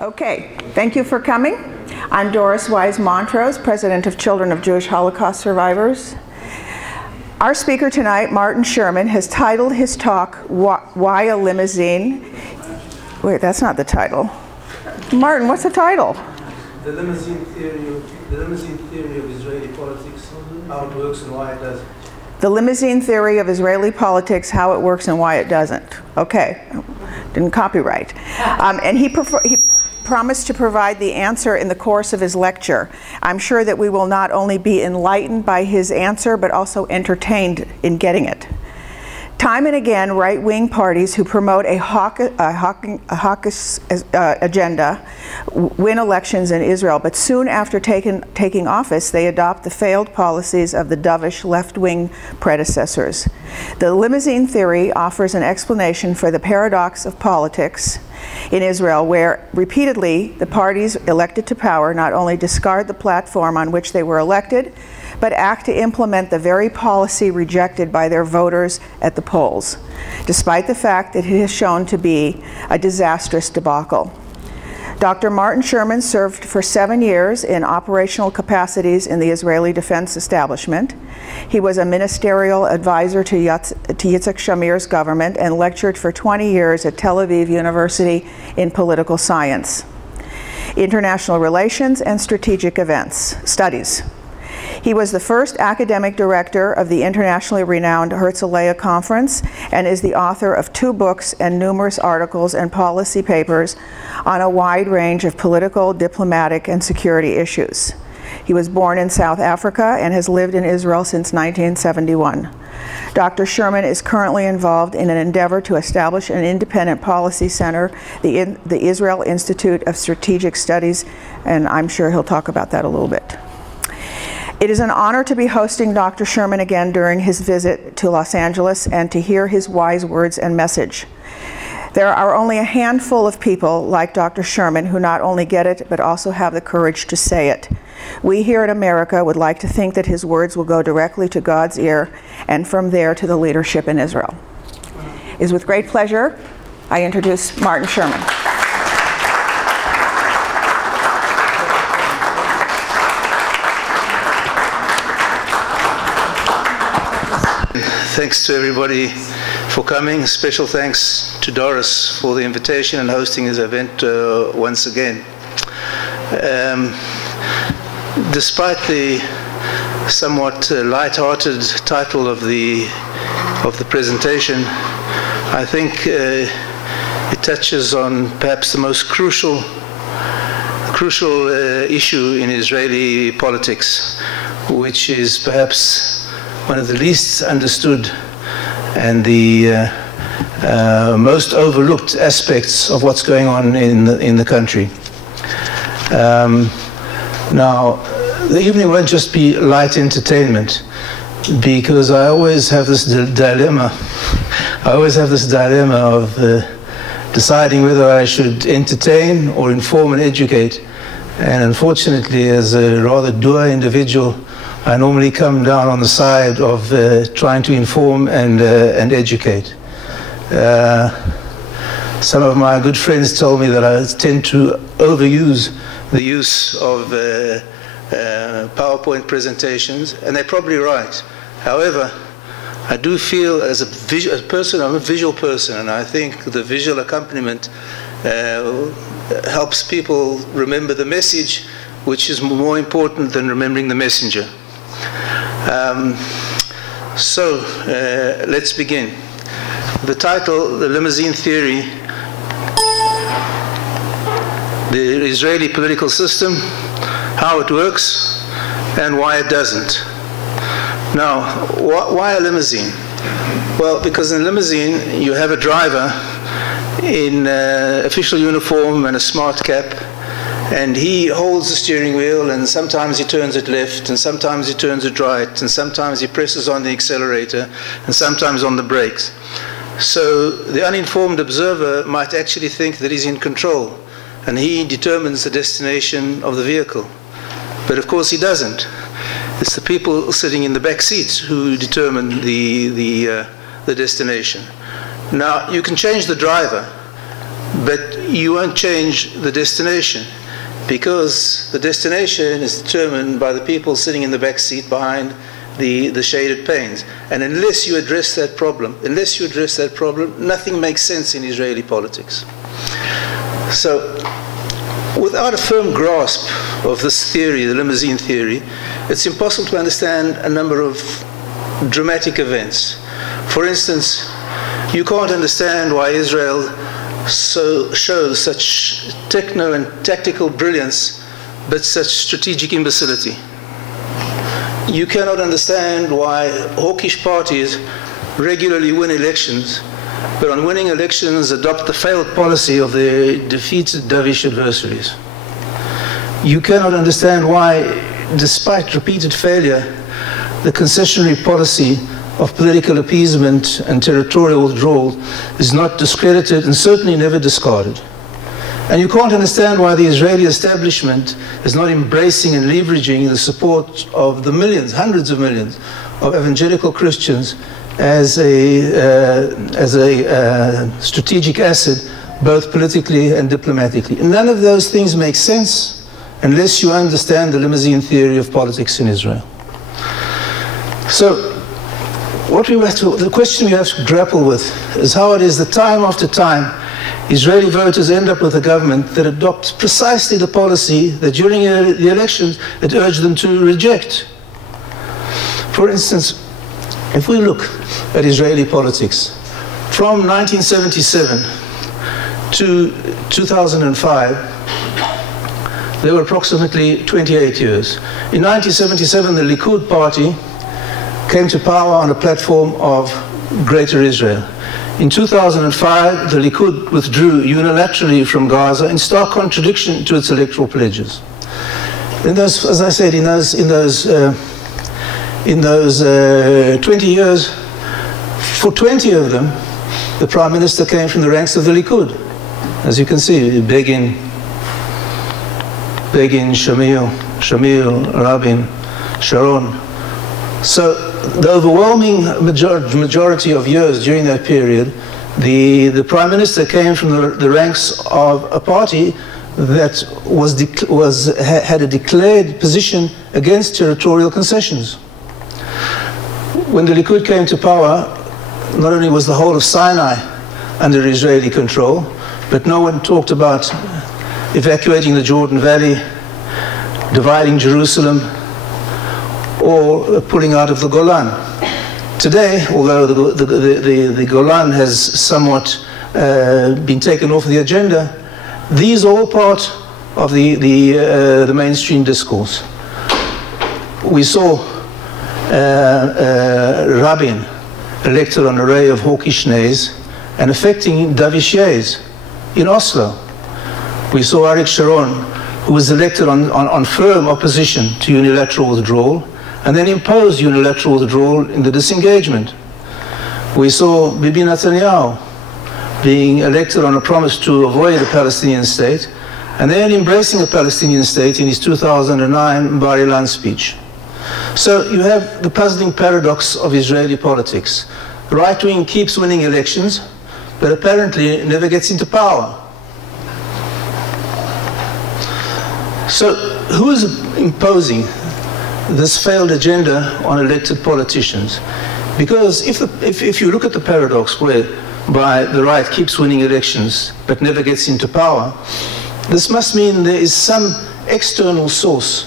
Okay, thank you for coming. I'm Doris Wise Montrose, President of Children of Jewish Holocaust Survivors. Our speaker tonight, Martin Sherman, has titled his talk, Why a Limousine? Wait, that's not the title. Martin, what's the title? The Limousine Theory of Israeli Politics, How it Works and Why It Doesn't. The Limousine Theory of Israeli Politics, How It Works and Why It Doesn't. Okay, didn't copyright. And he promised to provide the answer in the course of his lecture. I'm sure that we will not only be enlightened by his answer, but also entertained in getting it. Time and again, right-wing parties who promote a hawkish agenda win elections in Israel, but soon after taking office, they adopt the failed policies of the dovish left-wing predecessors. The Limousine Theory offers an explanation for the paradox of politics in Israel, where repeatedly the parties elected to power not only discard the platform on which they were elected, but act to implement the very policy rejected by their voters at the polls, despite the fact that it has shown to be a disastrous debacle. Dr. Martin Sherman served for 7 years in operational capacities in the Israeli defense establishment. He was a ministerial advisor to Yitzhak Shamir's government and lectured for 20 years at Tel Aviv University in political science, international relations, and strategic studies. He was the first academic director of the internationally renowned Herzliya Conference and is the author of 2 books and numerous articles and policy papers on a wide range of political, diplomatic, and security issues. He was born in South Africa and has lived in Israel since 1971. Dr. Sherman is currently involved in an endeavor to establish an independent policy center, the Israel Institute of Strategic Studies, and I'm sure he'll talk about that a little bit. It is an honor to be hosting Dr. Sherman again during his visit to Los Angeles and to hear his wise words and message. There are only a handful of people like Dr. Sherman who not only get it, but also have the courage to say it. We here in America would like to think that his words will go directly to God's ear and from there to the leadership in Israel. It is with great pleasure I introduce Martin Sherman. Thanks to everybody for coming. Special thanks to Doris for the invitation and hosting this event once again. Despite the somewhat light-hearted title of the presentation, I think it touches on perhaps the most crucial issue in Israeli politics, which is perhaps one of the least understood and the most overlooked aspects of what's going on in the country. Now, the evening won't just be light entertainment, because I always have this dilemma. Of deciding whether I should entertain or inform and educate. And unfortunately, as a rather dour individual, I normally come down on the side of trying to inform and educate. Some of my good friends told me that I tend to overuse the use of PowerPoint presentations, and they're probably right. However, I do feel as a person, I'm a visual person, and I think the visual accompaniment helps people remember the message, which is more important than remembering the messenger. So let's begin. The title, The Limousine Theory, the Israeli political system, how it works, and why it doesn't. Now, why a limousine? Well, because in a limousine you have a driver in official uniform and a smart cap, and he holds the steering wheel, and sometimes he turns it left, and sometimes he turns it right, and sometimes he presses on the accelerator, and sometimes on the brakes. So the uninformed observer might actually think that he's in control, and he determines the destination of the vehicle. But of course he doesn't. It's the people sitting in the back seats who determine the destination. Now, you can change the driver, but you won't change the destination, because the destination is determined by the people sitting in the back seat behind the shaded panes. And unless you address that problem, nothing makes sense in Israeli politics. So, without a firm grasp of this theory, the Limousine Theory, it's impossible to understand a number of dramatic events. For instance, you can't understand why Israel shows such techno and tactical brilliance, but such strategic imbecility. You cannot understand why hawkish parties regularly win elections, but on winning elections adopt the failed policy of their defeated dovish adversaries. You cannot understand why, despite repeated failure, the concessionary policy of political appeasement and territorial withdrawal is not discredited and certainly never discarded. And you can't understand why the Israeli establishment is not embracing and leveraging the support of the millions, hundreds of millions of evangelical Christians as a strategic asset, both politically and diplomatically. And none of those things make sense unless you understand the Limousine Theory of politics in Israel. So, the question we have to grapple with is how it is that time after time Israeli voters end up with a government that adopts precisely the policy that during the elections it urged them to reject. For instance, if we look at Israeli politics, from 1977 to 2005, there were approximately 28 years. In 1977, the Likud party came to power on a platform of Greater Israel. In 2005, the Likud withdrew unilaterally from Gaza in stark contradiction to its electoral pledges. In those, as I said, in those 20 years, for 20 of them, the Prime Minister came from the ranks of the Likud. As you can see, Begin, Shamir, Rabin, Sharon. So the overwhelming majority of years during that period, the Prime Minister came from the ranks of a party that had a declared position against territorial concessions. When the Likud came to power, not only was the whole of Sinai under Israeli control, but no one talked about evacuating the Jordan Valley, dividing Jerusalem, or pulling out of the Golan. Today, although the Golan has somewhat been taken off the agenda, these are all part of the mainstream discourse. We saw Rabin elected on an array of hawkish nays and affecting dovish yays in Oslo. We saw Arik Sharon, who was elected on firm opposition to unilateral withdrawal, and then imposed unilateral withdrawal in the disengagement. We saw Bibi Netanyahu being elected on a promise to avoid a Palestinian state, and then embracing a Palestinian state in his 2009 Bar Ilan speech. So you have the puzzling paradox of Israeli politics. The right wing keeps winning elections, but apparently never gets into power. So who is imposing this failed agenda on elected politicians? Because if you look at the paradox whereby the right keeps winning elections but never gets into power, this must mean there is some external source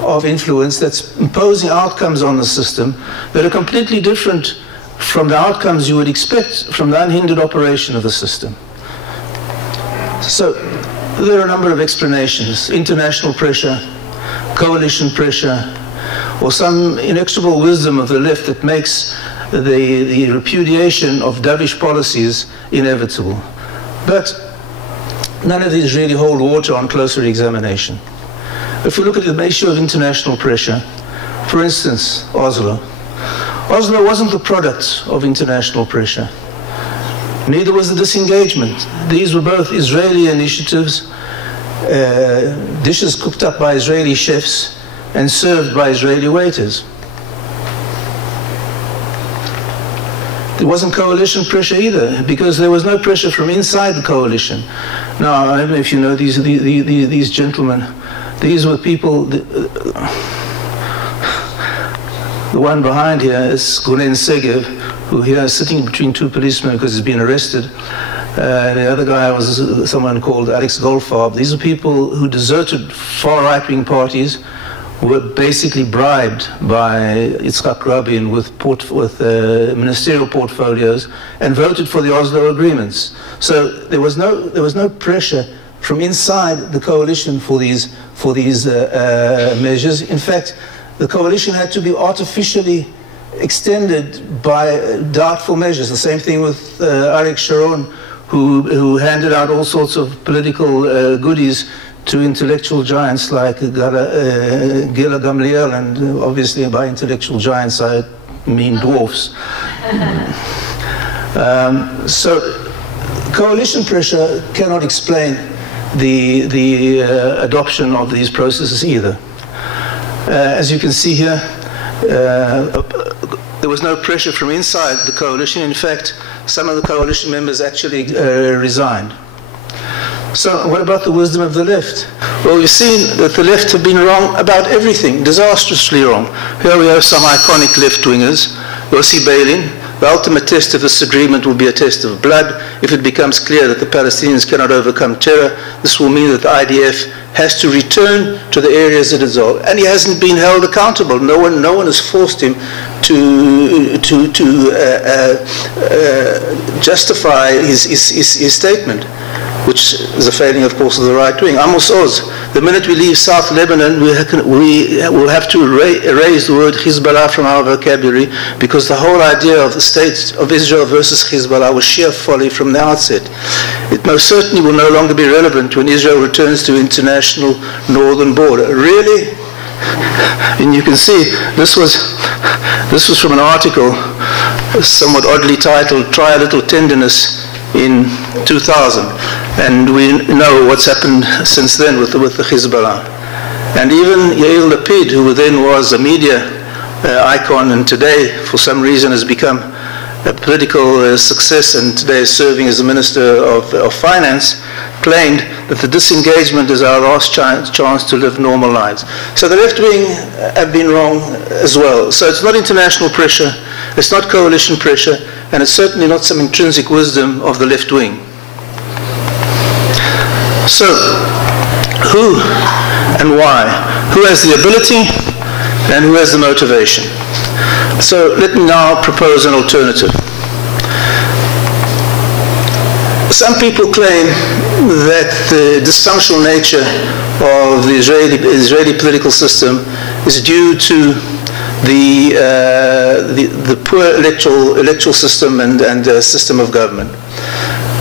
of influence that's imposing outcomes on the system that are completely different from the outcomes you would expect from the unhindered operation of the system. So there are a number of explanations: international pressure, coalition pressure, or some inexorable wisdom of the left that makes the repudiation of dovish policies inevitable. But none of these really hold water on closer examination. If we look at the issue of international pressure, for instance, Oslo. Oslo wasn't the product of international pressure. Neither was the disengagement. These were both Israeli initiatives, dishes cooked up by Israeli chefs and served by Israeli waiters. There wasn't coalition pressure either, because there was no pressure from inside the coalition. Now, I don't know if you know these gentlemen. These were people. The one behind here is Gulen Segev, who here is sitting between two policemen because he's been arrested. And the other guy was someone called Alex Goldfarb. These are people who deserted far right-wing parties, were basically bribed by Yitzhak Rabin with ministerial portfolios and voted for the Oslo agreements. So there was no pressure from inside the coalition for these measures. In fact, the coalition had to be artificially extended by doubtful measures. The same thing with Arik Sharon, who handed out all sorts of political goodies to intellectual giants like Gila Gamliel, and obviously by intellectual giants I mean dwarfs. So coalition pressure cannot explain the adoption of these processes either. As you can see here, there was no pressure from inside the coalition. In fact, some of the coalition members actually resigned. So what about the wisdom of the left? Well, we've seen that the left have been wrong about everything, disastrously wrong. Here we have some iconic left-wingers. Yossi Beilin. The ultimate test of this agreement will be a test of blood. If it becomes clear that the Palestinians cannot overcome terror, this will mean that the IDF has to return to the areas it has held. And he hasn't been held accountable. No one has forced him to justify his statement, which is a failing, of course, of the right wing. Amos Oz, the minute we leave South Lebanon, we will have to erase the word Hezbollah from our vocabulary, because the whole idea of the state of Israel versus Hezbollah was sheer folly from the outset. It most certainly will no longer be relevant when Israel returns to international northern border. Really? And you can see this was from an article somewhat oddly titled "Try a Little Tenderness" in 2000, and we know what's happened since then with the Hezbollah. And even Yair Lapid, who then was a media icon and today for some reason has become a political success and today is serving as the Minister of Finance, claimed that the disengagement is our last chance to live normal lives. So the left wing have been wrong as well. So it's not international pressure, it's not coalition pressure, and it's certainly not some intrinsic wisdom of the left wing. So, who and why? Who has the ability and who has the motivation? So let me now propose an alternative. Some people claim that the dysfunctional nature of the Israeli political system is due to the poor electoral system and system of government.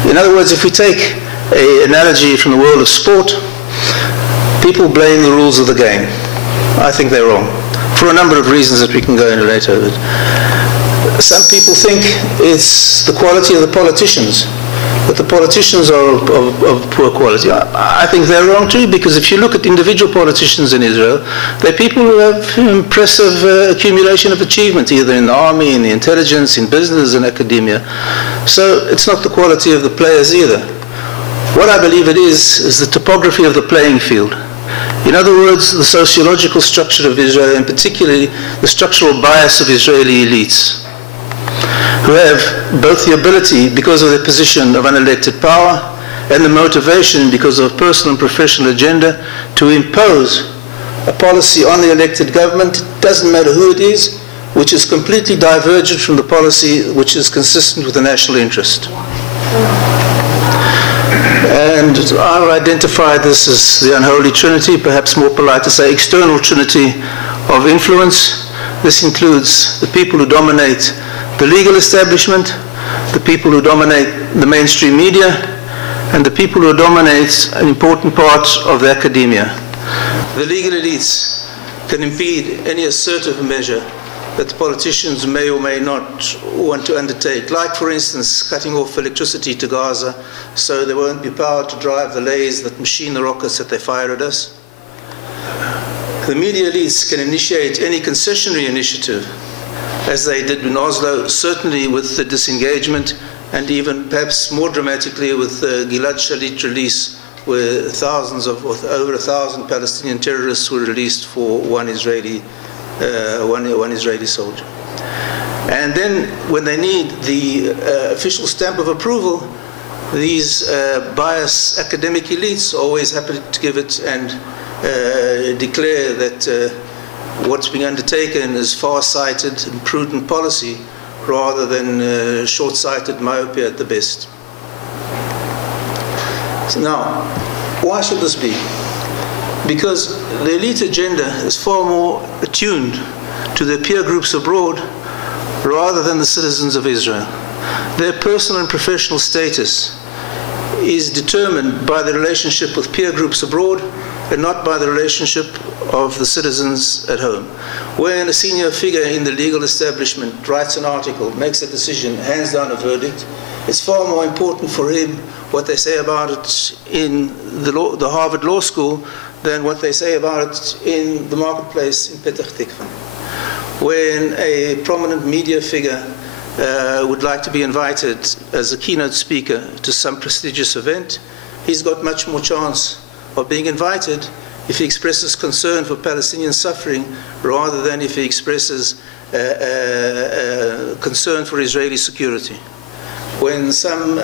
In other words, if we take an analogy from the world of sport, people blame the rules of the game. I think they're wrong, for a number of reasons that we can go into later. Some people think it's the quality of the politicians, that the politicians are of poor quality. I think they're wrong too, because if you look at individual politicians in Israel, they're people who have impressive accumulation of achievement, either in the army, in the intelligence, in business, and academia. So it's not the quality of the players either. What I believe it is the topography of the playing field. In other words, the sociological structure of Israel, and particularly the structural bias of Israeli elites, who have both the ability, because of their position of unelected power, and the motivation, because of personal and professional agenda, to impose a policy on the elected government, it doesn't matter who it is, which is completely divergent from the policy which is consistent with the national interest. And I've identified this as the unholy trinity, perhaps more polite to say external trinity of influence. This includes the people who dominate the legal establishment, the people who dominate the mainstream media, and the people who dominate an important part of the academia. The legal elites can impede any assertive measure that politicians may or may not want to undertake, like, for instance, cutting off electricity to Gaza so there won't be power to drive the lathes that machine the rockets that they fire at us. The media elites can initiate any concessionary initiative as they did in Oslo, certainly with the disengagement, and even perhaps more dramatically with the Gilad Shalit release, where over 1,000 Palestinian terrorists were released for one Israeli soldier. And then when they need the official stamp of approval, these biased academic elites always happy to give it and declare that what's being undertaken is far-sighted and prudent policy rather than short-sighted myopia at the best. So now, why should this be? Because the elite agenda is far more attuned to their peer groups abroad rather than the citizens of Israel. Their personal and professional status is determined by the relationship with peer groups abroad and not by the relationship of the citizens at home. When a senior figure in the legal establishment writes an article, makes a decision, hands down a verdict, it's far more important for him what they say about it in the Harvard Law School than what they say about it in the marketplace in Petah Tikva. When a prominent media figure would like to be invited as a keynote speaker to some prestigious event, he's got much more chance of being invited if he expresses concern for Palestinian suffering rather than if he expresses concern for Israeli security. When some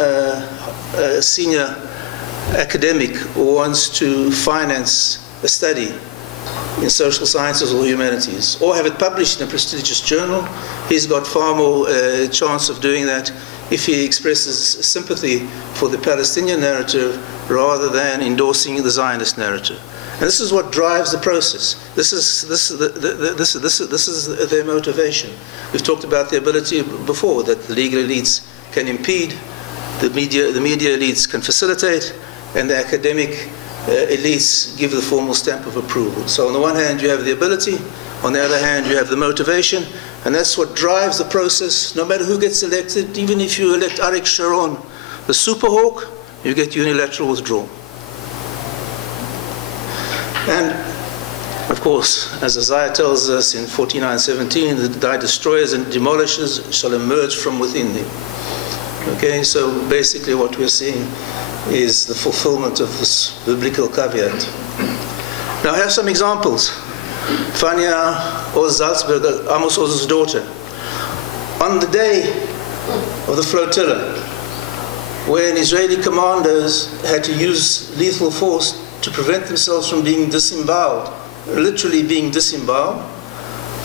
senior academic wants to finance a study in social sciences or humanities, or have it published in a prestigious journal, he's got far more chance of doing that if he expresses sympathy for the Palestinian narrative rather than endorsing the Zionist narrative. And this is what drives the process. This is their motivation. We've talked about the ability before that the legal elites can impede, the media elites can facilitate, and the academic elites give the formal stamp of approval. So on the one hand, you have the ability, on the other hand, you have the motivation, and that's what drives the process, no matter who gets elected. Even if you elect Arik Sharon, the super hawk, you get unilateral withdrawal. And, of course, as Isaiah tells us in 49:17, thy destroyers and demolishers shall emerge from within thee. Okay, so basically what we're seeing is the fulfillment of this biblical caveat. Now I have some examples. Fania Oz Salzburg, Amos Oz's daughter, on the day of the flotilla, when Israeli commandos had to use lethal force to prevent themselves from being disemboweled, literally being disemboweled,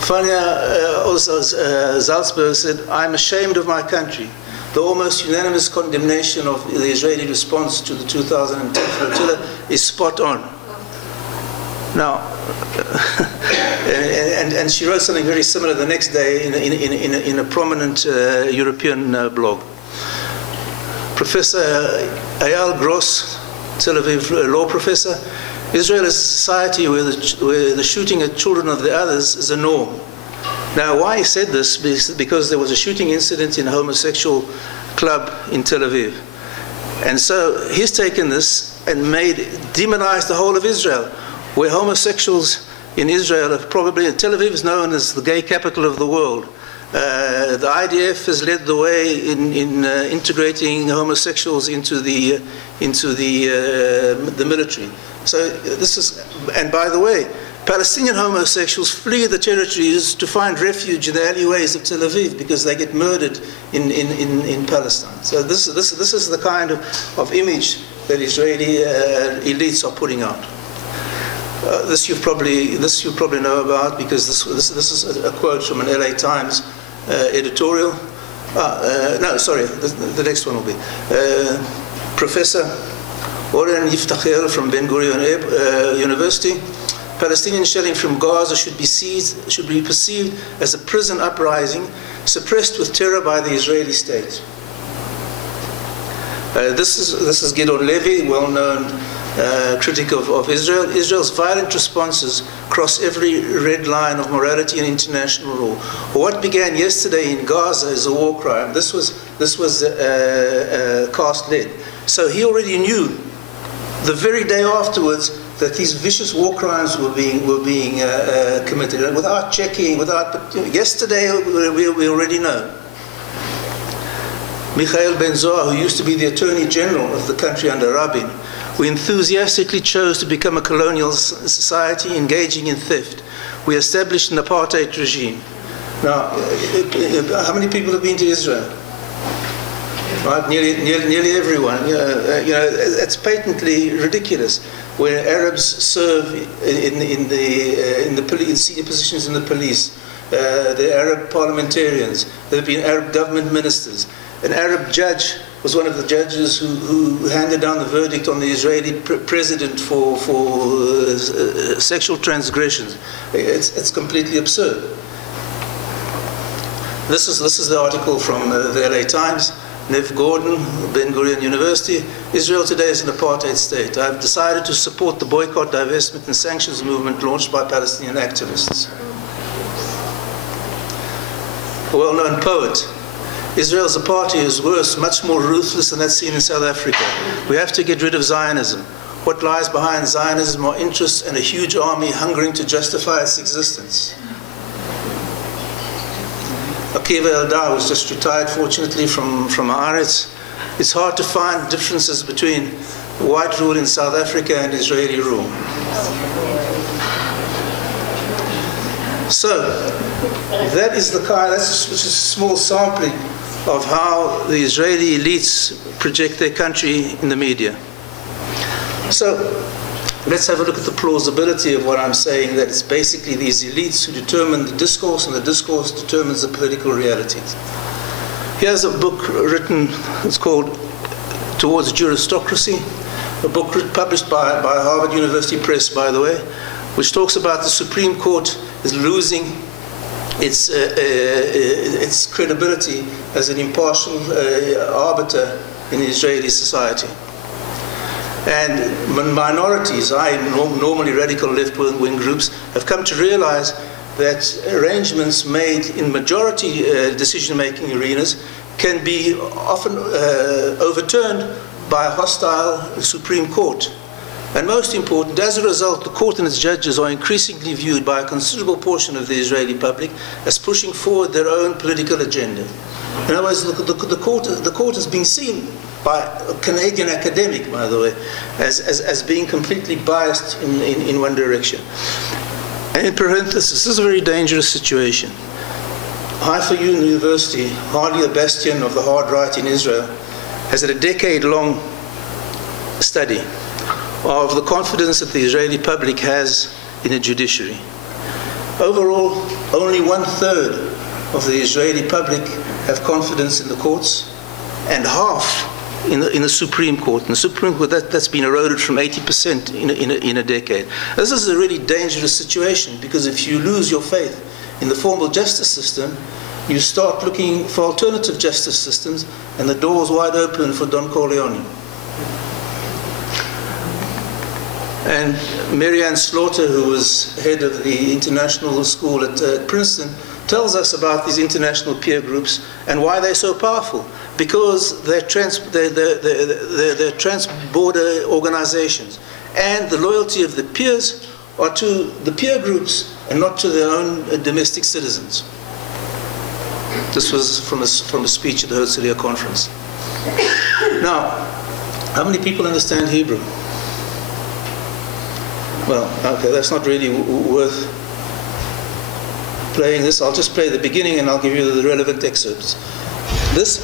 Fania Oz Salzburg said, "I'm ashamed of my country." The almost unanimous condemnation of the Israeli response to the 2010 flotilla is spot on. Now, and she wrote something very similar the next day in a prominent European blog. Professor Eyal Gross, Tel Aviv law professor, Israel is a society where the shooting at children of the others is a norm. Now, why he said this is because there was a shooting incident in a homosexual club in Tel Aviv. And so he's taken this and demonized the whole of Israel, where homosexuals in Israel are probably, Tel Aviv is known as the gay capital of the world. The IDF has led the way in integrating homosexuals into the military. So this is, and by the way, Palestinian homosexuals flee the territories to find refuge in the alleyways of Tel Aviv because they get murdered in Palestine. So this is the kind of image that Israeli elites are putting out. This you probably know about because this is a quote from an LA Times editorial. No, sorry, the next one will be Professor Oren Yiftacher from Ben Gurion University. Palestinian shelling from Gaza should be perceived as a prison uprising suppressed with terror by the Israeli state. This is Gidon Levy, well-known critic of Israel. Israel's violent responses cross every red line of morality and international law. What began yesterday in Gaza is a war crime. This was cast lead. So he already knew the very day afterwards that these vicious war crimes were being committed without checking, yesterday we already know. Mikhail Ben-Zohar, who used to be the Attorney General of the country under Rabin, we enthusiastically chose to become a colonial society engaging in theft. We established an apartheid regime. Now, how many people have been to Israel? Right, nearly everyone. It's patently ridiculous. Where Arabs serve in senior positions in the police, the Arab parliamentarians, there have been Arab government ministers. An Arab judge was one of the judges who handed down the verdict on the Israeli president for sexual transgressions. It's completely absurd. This is the article from the LA Times. Nev Gordon, Ben Gurion University. Israel today is an apartheid state. I've decided to support the boycott, divestment and sanctions movement launched by Palestinian activists. A well-known poet. Israel's apartheid is worse, much more ruthless than that seen in South Africa. We have to get rid of Zionism. What lies behind Zionism are interests and a huge army hungering to justify its existence. Akiva Eldar was just retired, fortunately, from Haaretz. It's hard to find differences between white rule in South Africa and Israeli rule. So, that's just a small sampling of how the Israeli elites project their country in the media. So, let's have a look at the plausibility of what I'm saying, that it's basically these elites who determine the discourse, and the discourse determines the political realities. Here's a book written, it's called Towards Juristocracy, a book published by Harvard University Press, by the way, which talks about the Supreme Court is losing its credibility as an impartial arbiter in Israeli society. And minorities, normally radical left-wing groups, have come to realize that arrangements made in majority decision-making arenas can be often overturned by a hostile Supreme Court. And most important, as a result, the court and its judges are increasingly viewed by a considerable portion of the Israeli public as pushing forward their own political agenda. In other words, the court is being seen by a Canadian academic, by the way, as being completely biased in one direction. And in parenthesis, this is a very dangerous situation. Haifa University, hardly a bastion of the hard right in Israel, has had a decade-long study of the confidence that the Israeli public has in the judiciary. Overall, only 1/3 of the Israeli public have confidence in the courts, and half in the Supreme Court. And the Supreme Court, that's been eroded from 80% in a decade. This is a really dangerous situation, because if you lose your faith in the formal justice system, you start looking for alternative justice systems, and the door is wide open for Don Corleone. And Marianne Slaughter, who was head of the international school at Princeton, tells us about these international peer groups and why they're so powerful. Because they're trans-border organizations. And the loyalty of the peers are to the peer groups and not to their own domestic citizens. This was from a speech at the Herzliya conference. Now, how many people understand Hebrew? Well, okay, that's not really worth playing this. I'll just play the beginning and I'll give you the relevant excerpts. This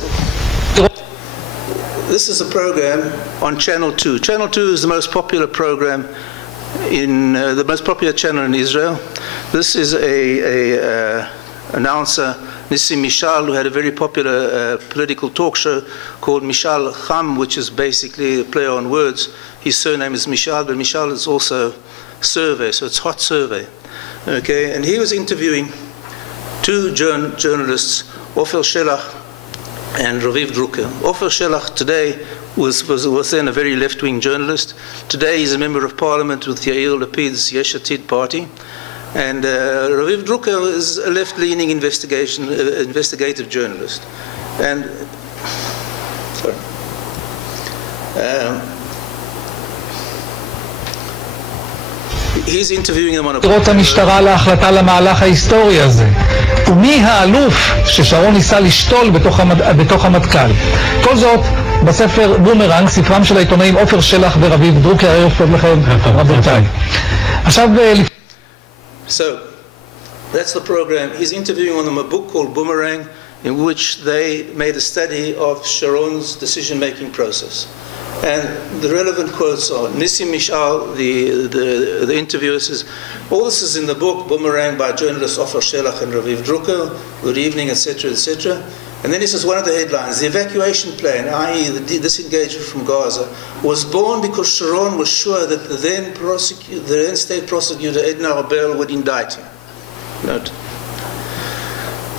is a program on Channel 2. Channel 2 is the most popular program the most popular channel in Israel. This is a announcer, Nissim Mishal, who had a very popular political talk show called Mishal Cham, which is basically a play on words. His surname is Mishal, but Mishal is also survey, so it's hot survey. Okay, and he was interviewing two journalists, Ofer Shelach and Raviv Drucker. Ofer Shelach today was then a very left-wing journalist. Today he's a member of parliament with Yair Lapid's Yesh Atid party. And Raviv Drucker is a left-leaning investigative journalist. And He's interviewing them on a... לראות המשטרה להחלטה למהלך ההיסטורי הזה. ומי האלוף ששרון ניסה לשתול בתוך המטכ"ל. כל זאת בספר בומרנג, ספרם של העיתונאים עופר שלח ורביב דרוקר. ערב טוב לכם, רבותיי. עכשיו... So, that's the program. He's interviewing them a book called Boomerang, in which they made a study of Sharon's decision-making process. And the relevant quotes are, Nissim Mishal, the interviewer, says, all this is in the book, Boomerang, by journalists Ofer Shelach and Raviv Drucker, good evening, etc., etc. And then he says, one of the headlines, the evacuation plan, i.e. the disengagement from Gaza, was born because Sharon was sure that the then state prosecutor, Edna Arbel, would indict him. Note.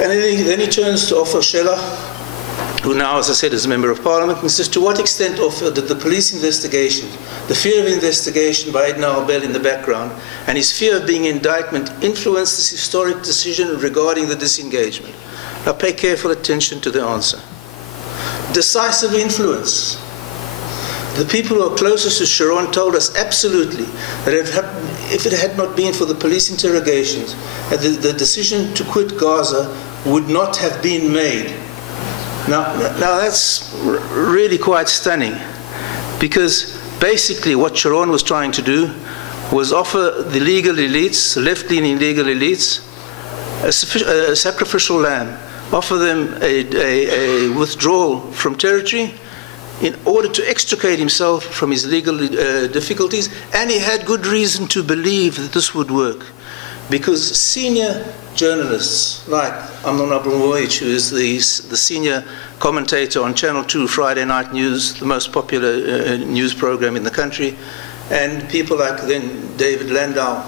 And then he turns to Ofer Shelach, who now, as I said, is a member of parliament, and says, to what extent, Ofer, did the police investigation, the fear of investigation by Edna Arbel in the background, and his fear of being indictment influence this historic decision regarding the disengagement? Now pay careful attention to the answer. Decisive influence. The people who are closest to Sharon told us absolutely that if it had not been for the police interrogations, the decision to quit Gaza would not have been made. Now that's really quite stunning, because basically what Sharon was trying to do was offer the legal elites, the left-leaning legal elites, a sacrificial lamb, offer them a withdrawal from territory in order to extricate himself from his legal difficulties, and he had good reason to believe that this would work, because senior journalists like Amnon Abramovich, who is the senior commentator on Channel 2 Friday Night News, the most popular news program in the country, and people like then David Landau,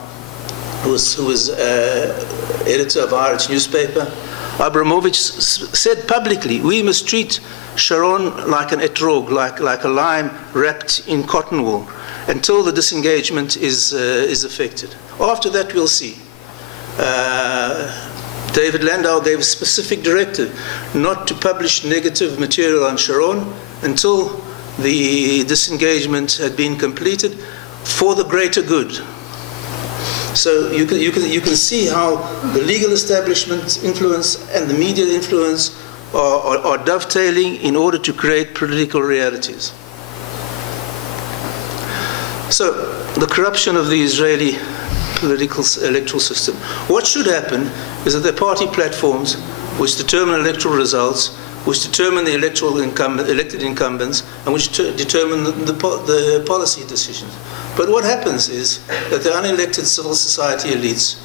who was editor of Haaretz newspaper. Abramovich said publicly, we must treat Sharon like an etrog, like a lime wrapped in cotton wool, until the disengagement is effected. After that, we'll see. David Landau gave a specific directive not to publish negative material on Sharon until the disengagement had been completed for the greater good. So you can see how the legal establishment influence and the media influence are dovetailing in order to create political realities. So the corruption of the Israeli political electoral system. What should happen is that the party platforms, which determine electoral results, which determine the elected incumbents, and which determine the policy decisions. But what happens is that the unelected civil society elites,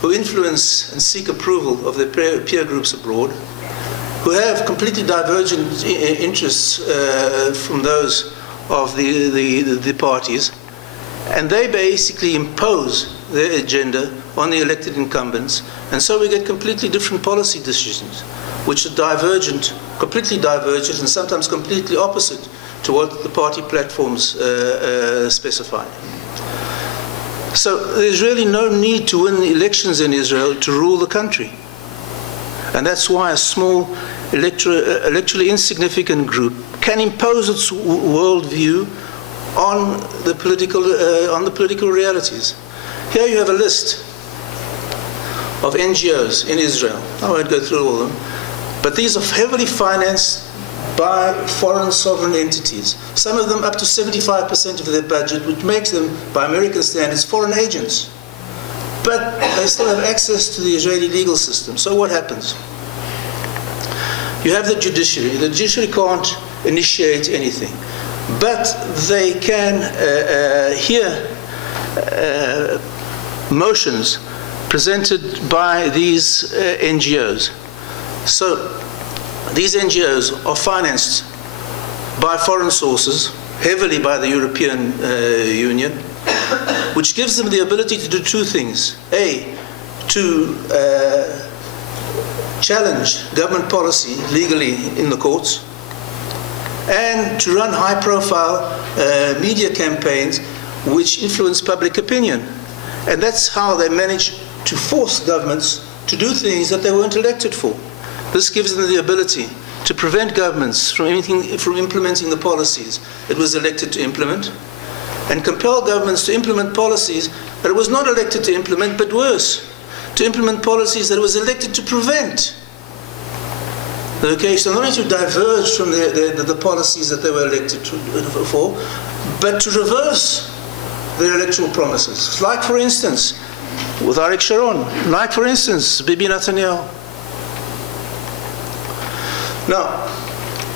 who influence and seek approval of their peer groups abroad, who have completely divergent interests from those of the parties, and they basically impose their agenda on the elected incumbents, and so we get completely different policy decisions, which are divergent, completely divergent, and sometimes completely opposite to what the party platforms specify. So there's really no need to win the elections in Israel to rule the country. And that's why a small, electorally insignificant group can impose its worldview on the political realities. Here you have a list of NGOs in Israel. I won't go through all of them, but these are heavily financed by foreign sovereign entities. Some of them up to 75% of their budget, which makes them, by American standards, foreign agents. But they still have access to the Israeli legal system. So what happens? You have the judiciary. The judiciary can't initiate anything, but they can hear motions presented by these NGOs. So these NGOs are financed by foreign sources, heavily by the European Union, which gives them the ability to do two things. A, to challenge government policy legally in the courts, and to run high-profile media campaigns which influence public opinion. And that's how they manage to force governments to do things that they weren't elected for. This gives them the ability to prevent governments from implementing the policies it was elected to implement, and compel governments to implement policies that it was not elected to implement, but worse, to implement policies that it was elected to prevent. Okay, so not only to diverge from the policies that they were elected for, but to reverse their electoral promises. Like, for instance, with Arik Sharon, like, for instance, Bibi Netanyahu. Now,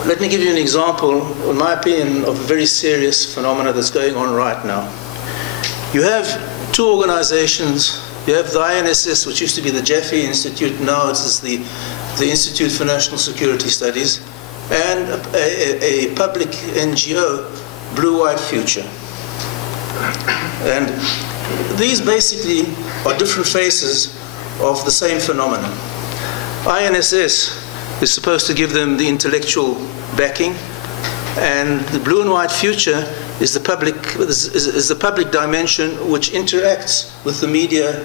let me give you an example, in my opinion, of a very serious phenomenon that's going on right now. You have two organizations. You have the INSS, which used to be the Jaffe Institute, now it's the Institute for National Security Studies, and a public NGO, Blue White Future. And these basically are different faces of the same phenomenon. INSS is supposed to give them the intellectual backing, and the Blue and White Future is the public dimension which interacts with the media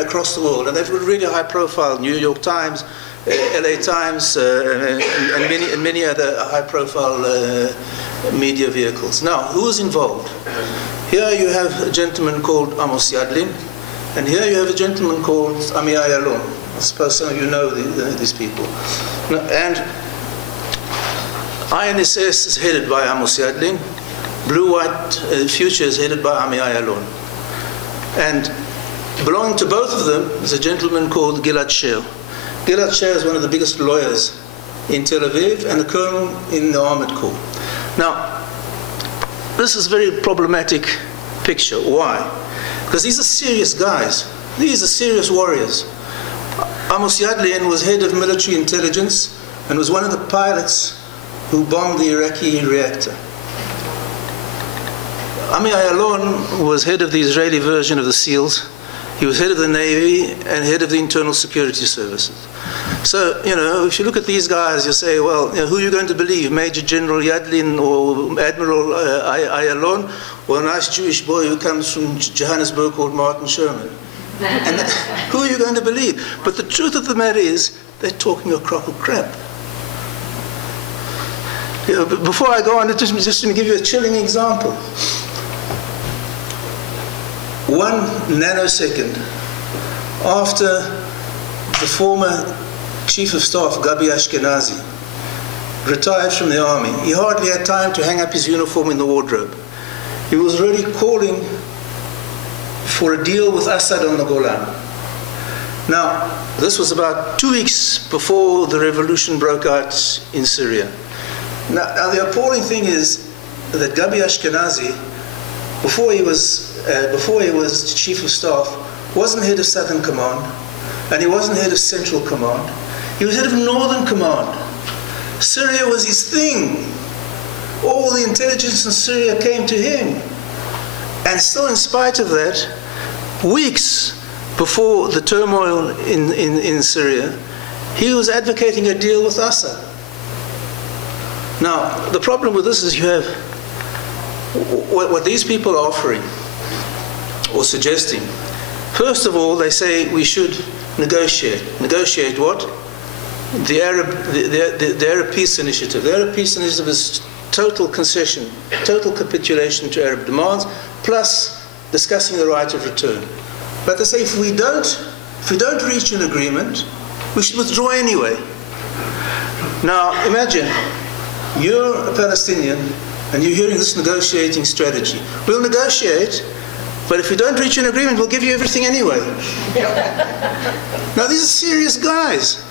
across the world. And they've got really high profile, New York Times, LA Times, and many other high profile media vehicles. Now, who's involved? Here you have a gentleman called Amos Yadlin, and here you have a gentleman called Amiai Alon. I suppose some of you know these people. And INSS is headed by Amos Yadlin. Blue White Future is headed by Amiai Alon. And belonging to both of them is a gentleman called Gilad Sher. Gilad Sher is one of the biggest lawyers in Tel Aviv and a colonel in the Armored Corps. Now, this is a very problematic picture. Why? Because these are serious guys. These are serious warriors. Amos Yadlin was head of military intelligence and was one of the pilots who bombed the Iraqi reactor. Amiai Alon was head of the Israeli version of the SEALs. He was head of the Navy and head of the Internal Security Services. So, you know, if you look at these guys, you say, well, you know, who are you going to believe? Major General Yadlin or Admiral Ayalon, or a nice Jewish boy who comes from Johannesburg called Martin Sherman? And who are you going to believe? But the truth of the matter is, they're talking a crock of crap. You know, before I go on, just to give you a chilling example. 1 nanosecond after the former Chief of Staff, Gabi Ashkenazi, retired from the army, he hardly had time to hang up his uniform in the wardrobe. He was already calling for a deal with Assad on the Golan. Now, this was about 2 weeks before the revolution broke out in Syria. Now the appalling thing is that Gabi Ashkenazi, before he was Chief of Staff, wasn't head of Southern Command, and he wasn't head of Central Command. He was head of Northern Command. Syria was his thing. All the intelligence in Syria came to him. And still, in spite of that, weeks before the turmoil in Syria, he was advocating a deal with Assad. Now, the problem with this is you have what these people are offering or suggesting. First of all, they say we should negotiate. Negotiate what? The Arab Peace Initiative. The Arab Peace Initiative is total concession, total capitulation to Arab demands, plus discussing the right of return. But they say if we don't reach an agreement, we should withdraw anyway. Now imagine you're a Palestinian and you're hearing this negotiating strategy. We'll negotiate, but if we don't reach an agreement, we'll give you everything anyway. Now these are serious guys.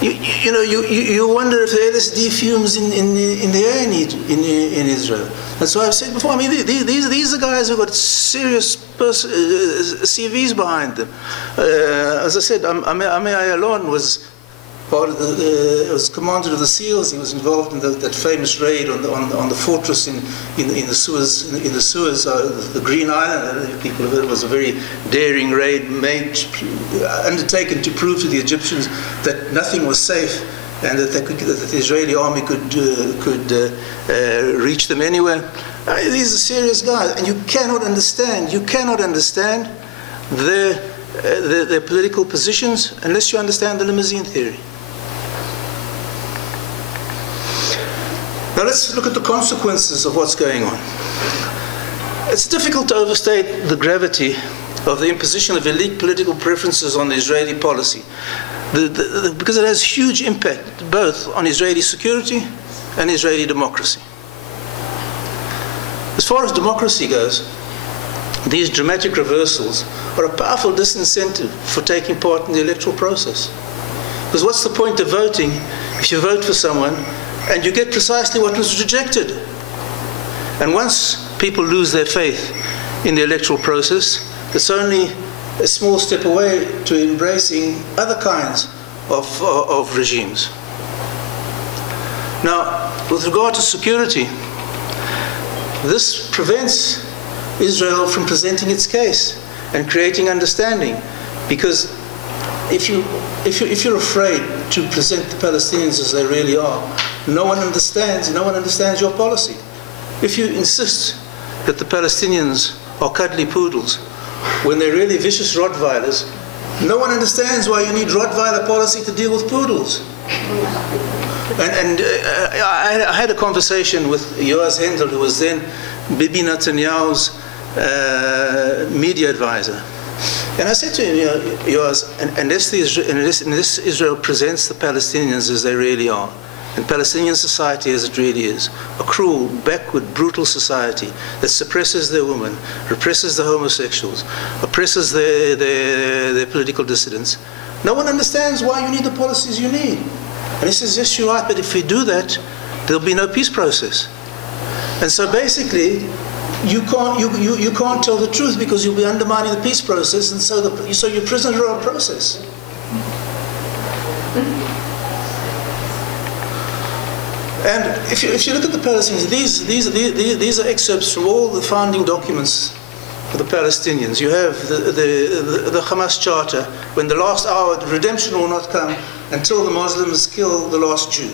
You wonder if the LSD fumes in the air in Israel. That's why I've said before. I mean, these are guys who've got serious CVs behind them. As I said, Amiai Alon was part of was commander of the SEALs. He was involved in that famous raid on the fortress in the Suez, the Green Island. People have heard it was a very daring raid undertaken to prove to the Egyptians that nothing was safe and that the Israeli army could reach them anywhere. These are serious guys, and you cannot understand their political positions unless you understand the Limousine Theory. Now let's look at the consequences of what's going on. It's difficult to overstate the gravity of the imposition of elite political preferences on the Israeli policy, because it has huge impact both on Israeli security and Israeli democracy. As far as democracy goes, these dramatic reversals are a powerful disincentive for taking part in the electoral process. Because what's the point of voting if you vote for someone and you get precisely what was rejected? And once people lose their faith in the electoral process, it's only a small step away to embracing other kinds of regimes. Now, with regard to security, this prevents Israel from presenting its case and creating understanding, because if you're afraid to present the Palestinians as they really are, no one understands your policy. If you insist that the Palestinians are cuddly poodles when they're really vicious Rottweilers, no one understands why you need Rottweiler policy to deal with poodles. And I had a conversation with Yoaz Hendel, who was then Bibi Netanyahu's media advisor. And I said to him, Yoaz, unless Israel presents the Palestinians as they really are, and Palestinian society as it really is, a cruel, backward, brutal society that suppresses their women, represses the homosexuals, oppresses their political dissidents, no one understands why you need the policies you need. And he says, yes, you're right, but if we do that, there'll be no peace process. And so basically, you can't tell the truth because you'll be undermining the peace process, and so you're prisoner of process. And if you look at the Palestinians, these are excerpts from all the founding documents of the Palestinians. You have the Hamas Charter, when the last hour, the redemption will not come until the Muslims kill the last Jew.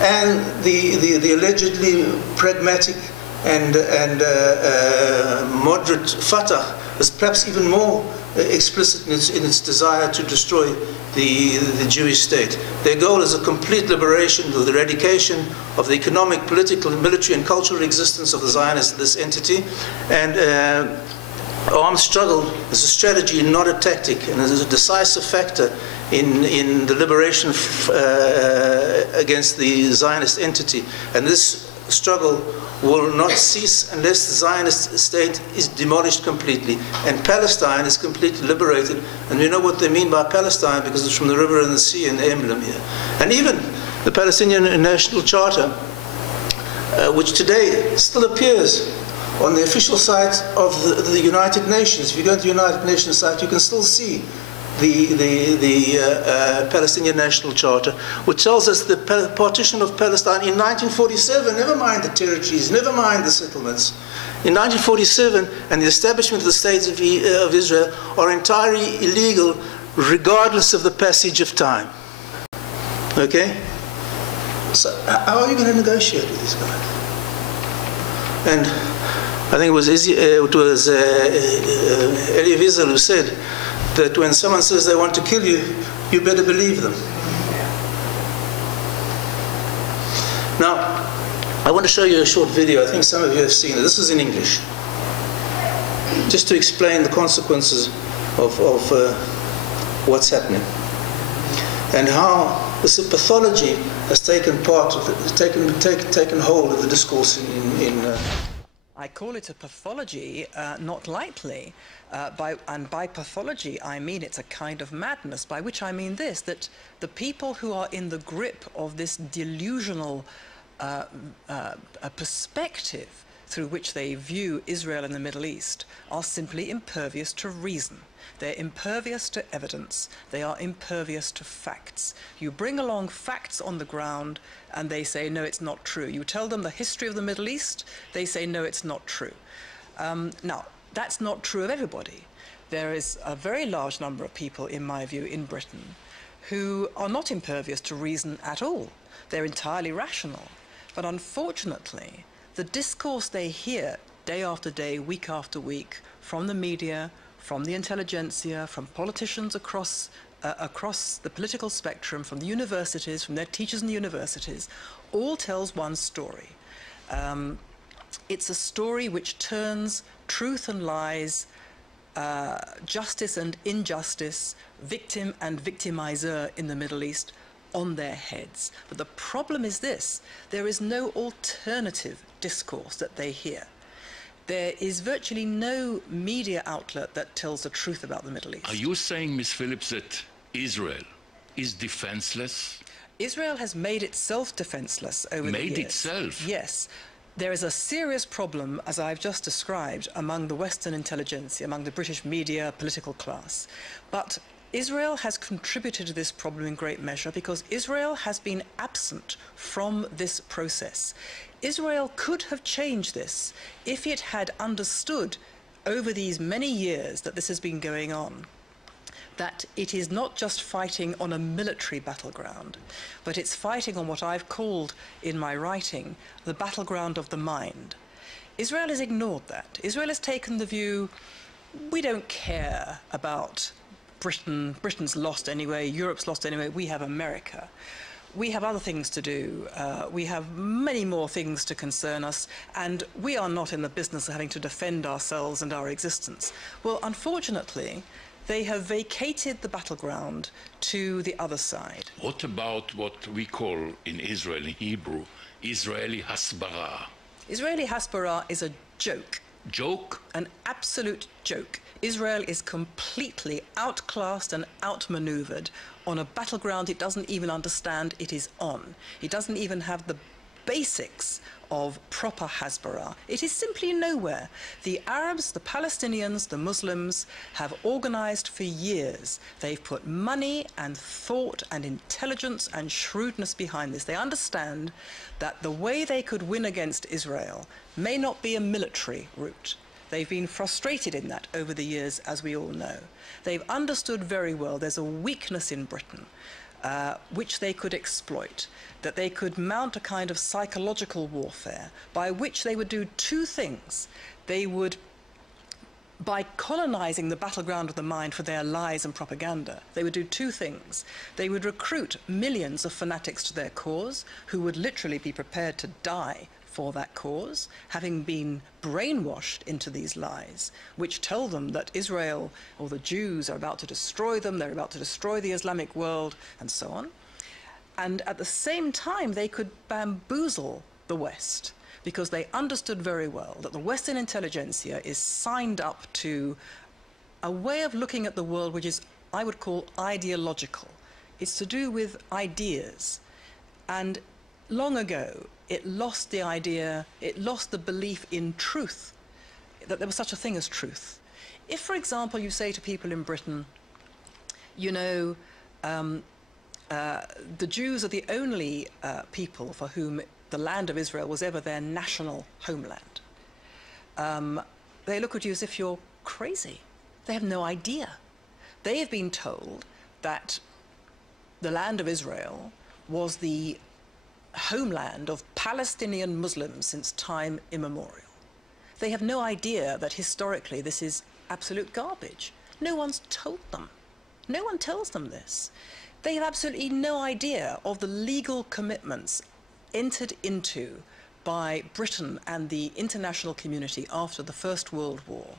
And the allegedly pragmatic and moderate Fatah is perhaps even more explicit in its desire to destroy the Jewish state. Their goal is a complete liberation, the eradication of the economic, political, military, and cultural existence of the Zionists, this entity. And armed struggle is a strategy, not a tactic, and is a decisive factor in the liberation against the Zionist entity. And this struggle will not cease unless the Zionist state is demolished completely and Palestine is completely liberated. And we know what they mean by Palestine because it's from the river and the sea and the emblem here. And even the Palestinian National Charter, which today still appears on the official site of the United Nations. If you go to the United Nations site, you can still see the Palestinian National Charter, which tells us the partition of Palestine in 1947, never mind the territories, never mind the settlements, in 1947, and the establishment of the State of Israel are entirely illegal regardless of the passage of time. Okay? So how are you going to negotiate with these guys? And I think it was Elie Wiesel who said that when someone says they want to kill you, you better believe them. Now, I want to show you a short video. I think some of you have seen it. This is in English, just to explain the consequences of what's happening and how this pathology has taken hold of the discourse in I call it a pathology, not lightly. And by pathology, I mean it's a kind of madness, by which I mean this, that the people who are in the grip of this delusional perspective through which they view Israel and the Middle East are simply impervious to reason. They're impervious to evidence. They are impervious to facts. You bring along facts on the ground and they say, no, it's not true. You tell them the history of the Middle East, they say, no, it's not true. Now, that's not true of everybody. There is a very large number of people, in my view, in Britain who are not impervious to reason at all. They're entirely rational. But unfortunately, the discourse they hear day after day, week after week, from the media, from the intelligentsia, from politicians across the political spectrum, from the universities, from their teachers in the universities, all tells one story. It's a story which turns truth and lies, justice and injustice, victim and victimizer in the Middle East on their heads. But the problem is this: there is no alternative discourse that they hear. There is virtually no media outlet that tells the truth about the Middle East. Are you saying, Ms. Phillips, that Israel is defenseless? Israel has made itself defenseless over the years. Made itself? Yes. There is a serious problem, as I've just described, among the Western intelligentsia, among the British media, political class. But Israel has contributed to this problem in great measure because Israel has been absent from this process. Israel could have changed this if it had understood over these many years that this has been going on, that it is not just fighting on a military battleground, but it's fighting on what I've called in my writing the battleground of the mind. Israel has ignored that. Israel has taken the view, we don't care about Britain. Britain's lost anyway, Europe's lost anyway, we have America. We have other things to do. We have many more things to concern us, and we are not in the business of having to defend ourselves and our existence. Well, unfortunately, they have vacated the battleground to the other side. What about what we call in Israel, in Hebrew, Israeli hasbara? Israeli hasbara is a joke. Joke? An absolute joke. Israel is completely outclassed and outmaneuvered on a battleground it doesn't even understand it is on. It doesn't even have the basics of proper Hasbara. It is simply nowhere. The Arabs, the Palestinians, the Muslims have organized for years. They've put money and thought and intelligence and shrewdness behind this. They understand that the way they could win against Israel may not be a military route. They've been frustrated in that over the years, as we all know. They've understood very well there's a weakness in Britain which they could exploit, that they could mount a kind of psychological warfare by which they would do two things. They would, by colonizing the battleground of the mind for their lies and propaganda, they would do two things. They would recruit millions of fanatics to their cause who would literally be prepared to die for that cause, having been brainwashed into these lies, which tell them that Israel or the Jews are about to destroy them, they're about to destroy the Islamic world, and so on. And at the same time, they could bamboozle the West, because they understood very well that the Western intelligentsia is signed up to a way of looking at the world which is, I would call, ideological. It's to do with ideas. And long ago, it lost the idea, it lost the belief in truth, that there was such a thing as truth. If, for example, you say to people in Britain, you know, the Jews are the only people for whom the land of Israel was ever their national homeland, they look at you as if you're crazy. They have no idea. They have been told that the land of Israel was the homeland of Palestinian Muslims since time immemorial. They have no idea that historically this is absolute garbage. No one's told them. No one tells them this. They have absolutely no idea of the legal commitments entered into by Britain and the international community after the First World War,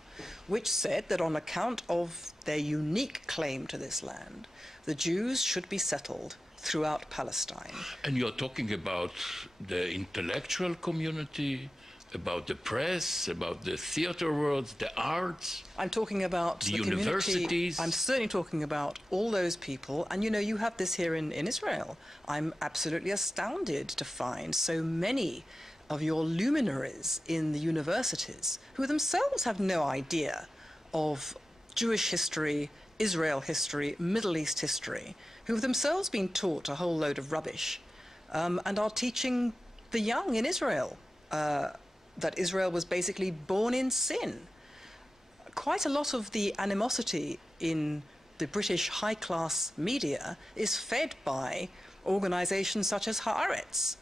which said that on account of their unique claim to this land, the Jews should be settled throughout Palestine. And you're talking about the intellectual community, about the press, about the theater world, the arts? I'm talking about the universities. I'm certainly talking about all those people. And you know, you have this here in Israel. I'm absolutely astounded to find so many of your luminaries in the universities who themselves have no idea of Jewish history, Israel history, Middle East history, who have themselves been taught a whole load of rubbish and are teaching the young in Israel that Israel was basically born in sin. Quite a lot of the animosity in the British high-class media is fed by organizations such as Haaretz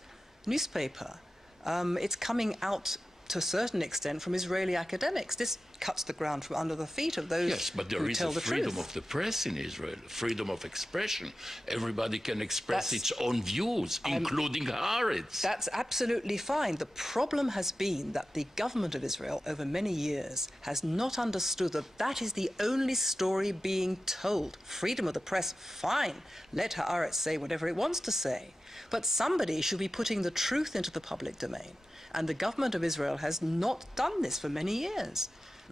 newspaper. It's coming out to a certain extent from Israeli academics. This cuts the ground from under the feet of those yes, but there who is tell a the freedom truth. of the press in Israel, freedom of expression. Everybody can express its own views, including Haaretz. That's absolutely fine. The problem has been that the government of Israel over many years has not understood that that is the only story being told. Freedom of the press, fine. Let Haaretz say whatever it wants to say. But somebody should be putting the truth into the public domain. And the government of Israel has not done this for many years.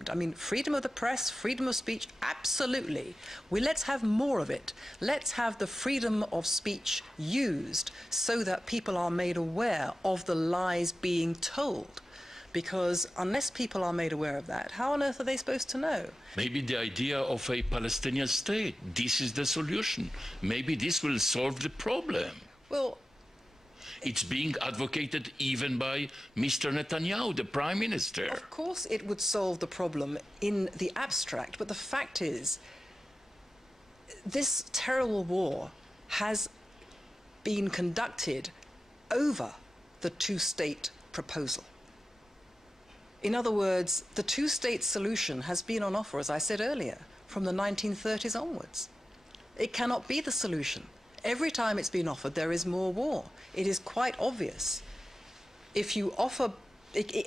I mean, freedom of the press, freedom of speech, absolutely. Let's have more of it. Let's have the freedom of speech used so that people are made aware of the lies being told. Because unless people are made aware of that, how on earth are they supposed to know? Maybe the idea of a Palestinian state, this is the solution. Maybe this will solve the problem. Well, it's being advocated even by Mr. Netanyahu, the Prime Minister. Of course it would solve the problem in the abstract, but the fact is, this terrible war has been conducted over the two-state proposal. In other words, the two-state solution has been on offer, as I said earlier, from the 1930s onwards. It cannot be the solution. Every time it's been offered, there is more war. It is quite obvious. If you offer,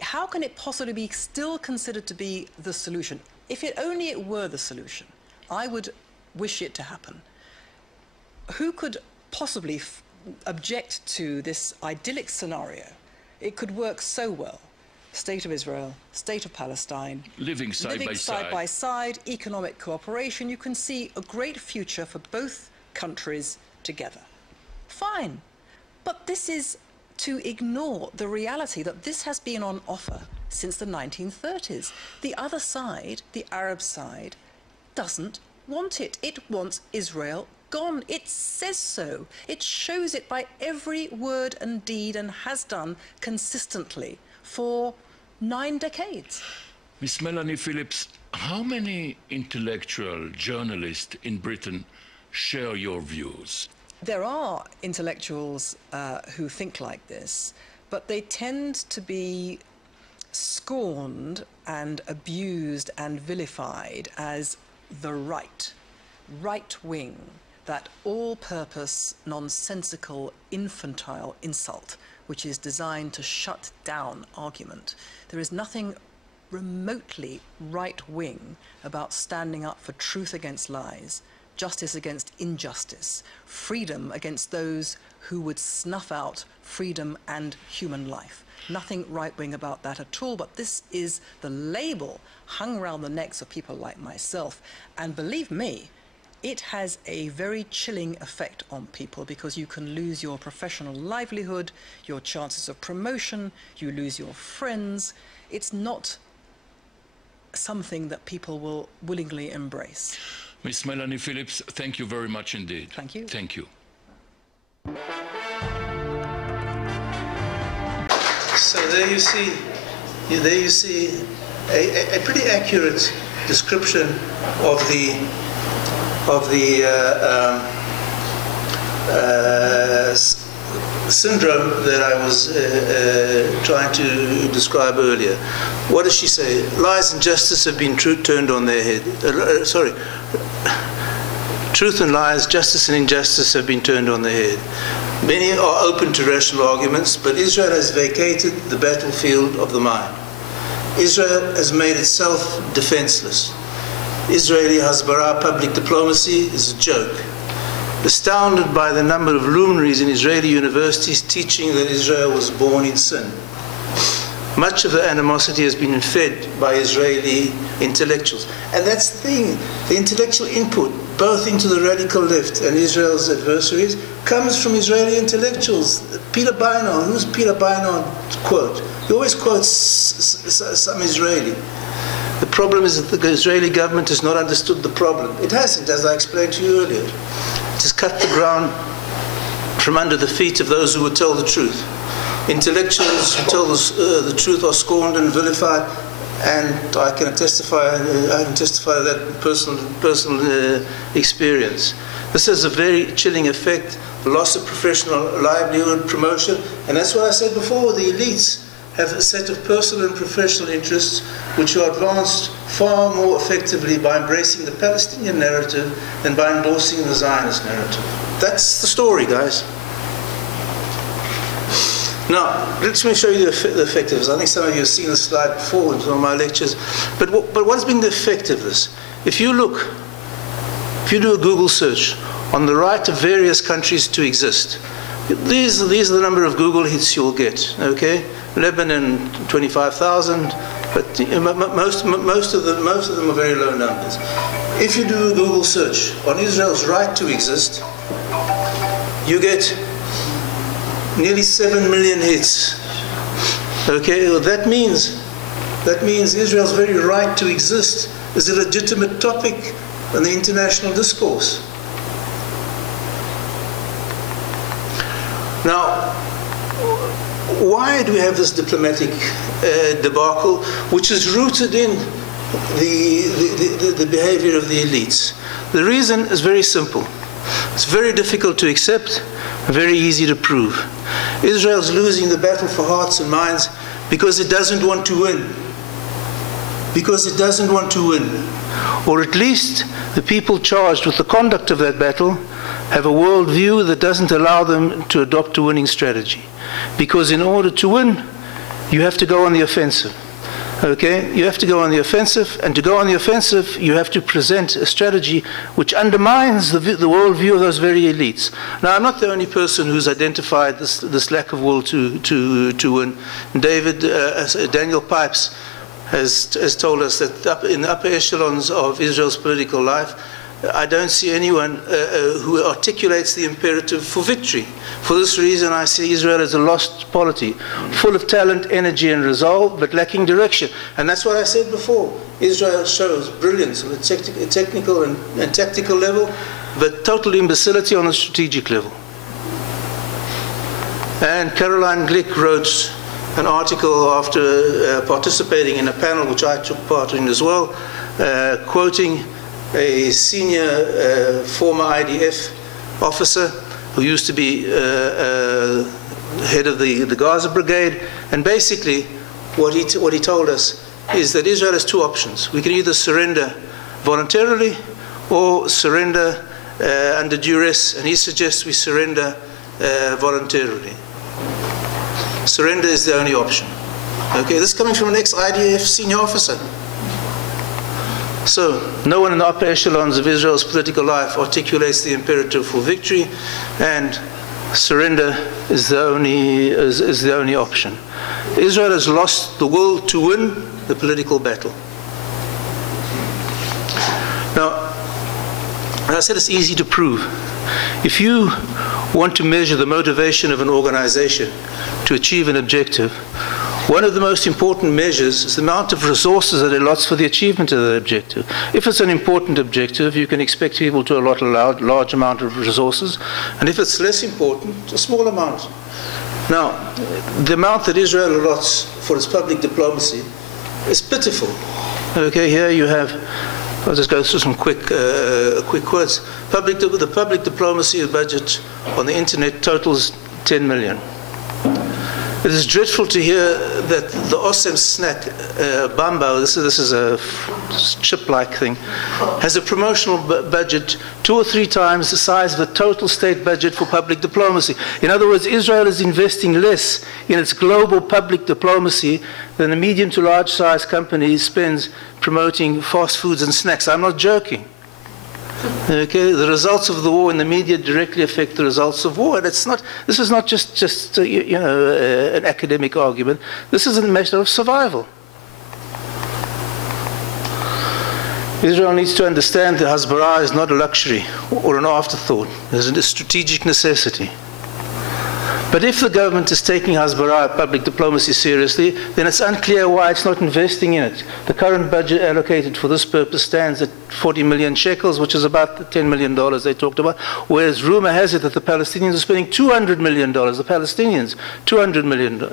how can it possibly be still considered to be the solution? If only it were the solution, I would wish it to happen. Who could possibly object to this idyllic scenario? It could work so well. State of Israel, State of Palestine, living side by side, economic cooperation. You can see a great future for both countries together. Fine. But this is to ignore the reality that this has been on offer since the 1930s. The other side, the Arab side, doesn't want it. It wants Israel gone. It says so. It shows it by every word and deed, and has done consistently for 9 decades. Miss Melanie Phillips, how many intellectual journalists in Britain share your views? There are intellectuals who think like this, but they tend to be scorned and abused and vilified as the right wing, that all-purpose, nonsensical, infantile insult, which is designed to shut down argument. There is nothing remotely right-wing about standing up for truth against lies, justice against injustice, freedom against those who would snuff out freedom and human life. Nothing right-wing about that at all, but this is the label hung around the necks of people like myself. And believe me, it has a very chilling effect on people, because you can lose your professional livelihood, your chances of promotion, you lose your friends. It's not something that people will willingly embrace. Miss Melanie Phillips, thank you very much indeed. Thank you. Thank you. So there you see a pretty accurate description of the syndrome that I was trying to describe earlier. What does she say? Lies and justice have been turned on their head. Truth and lies, justice and injustice have been turned on their head. Many are open to rational arguments, but Israel has vacated the battlefield of the mind. Israel has made itself defenseless. Israeli Hasbara public diplomacy is a joke. Astounded by the number of luminaries in Israeli universities teaching that Israel was born in sin. Much of the animosity has been fed by Israeli intellectuals. And that's the thing, the intellectual input, both into the radical left and Israel's adversaries, comes from Israeli intellectuals. Peter Beinon, who's Peter Beinon quote? He always quotes some Israeli. The problem is that the Israeli government has not understood the problem. It hasn't, as I explained to you earlier. It has cut the ground from under the feet of those who would tell the truth. Intellectuals who tell the truth are scorned and vilified, and I can testify to that personal experience. This has a very chilling effect, the loss of professional livelihood, promotion, and that's what I said before, the elites have a set of personal and professional interests which are advanced far more effectively by embracing the Palestinian narrative than by endorsing the Zionist narrative. That's the story, guys. Now, let me show you the effectiveness. I think some of you have seen this slide before in some of my lectures. But what has been the effectiveness? If you do a Google search on the right of various countries to exist, these are the number of Google hits you'll get, okay? Lebanon, 25,000, but most of them are very low numbers. If you do a Google search on Israel's right to exist, you get nearly 7 million hits. Okay, well, that means Israel's very right to exist is a legitimate topic in the international discourse. Now, why do we have this diplomatic debacle, which is rooted in the behavior of the elites? The reason is very simple. It's very difficult to accept, very easy to prove. Israel's losing the battle for hearts and minds because it doesn't want to win. Because it doesn't want to win. Or at least the people charged with the conduct of that battle have a worldview that doesn't allow them to adopt a winning strategy. Because in order to win, you have to go on the offensive. Okay? You have to go on the offensive, and to go on the offensive, you have to present a strategy which undermines the worldview of those very elites. Now, I'm not the only person who's identified this lack of will to win. Daniel Pipes has told us that in the upper echelons of Israel's political life, I don't see anyone who articulates the imperative for victory. For this reason, I see Israel as a lost polity, full of talent, energy, and resolve, but lacking direction. And that's what I said before. Israel shows brilliance on a technical and tactical level, but total imbecility on a strategic level. And Caroline Glick wrote an article after participating in a panel, which I took part in as well, quoting a senior former IDF officer who used to be head of the Gaza Brigade, and basically what he told us is that Israel has two options. We can either surrender voluntarily or surrender under duress, and he suggests we surrender voluntarily. Surrender is the only option. Okay, this is coming from an ex-IDF senior officer. So, no one in the upper echelons of Israel's political life articulates the imperative for victory, and surrender is the only option. Israel has lost the will to win the political battle. Now, as I said, it's easy to prove. If you want to measure the motivation of an organization to achieve an objective, one of the most important measures is the amount of resources that it allots for the achievement of that objective. If it's an important objective, you can expect people to allot a large amount of resources, and if it's less important, a small amount. Now, the amount that Israel allots for its public diplomacy is pitiful. Okay, here you have, I'll just go through some quick quotes. The public diplomacy budget on the internet totals 10 million. It is dreadful to hear that the Osem snack, Bamba, this is a chip-like thing, has a promotional budget 2 or 3 times the size of the total state budget for public diplomacy. In other words, Israel is investing less in its global public diplomacy than a medium to large size company spends promoting fast foods and snacks. I'm not joking. Okay, the results of the war in the media directly affect the results of war, and this is not just an academic argument. This is a matter of survival. Israel needs to understand that Hasbara is not a luxury or an afterthought. It's a strategic necessity. But if the government is taking Hasbara public diplomacy seriously, then it's unclear why it's not investing in it. The current budget allocated for this purpose stands at 40 million shekels, which is about the $10 million they talked about, whereas rumor has it that the Palestinians are spending $200 million, the Palestinians, $200 million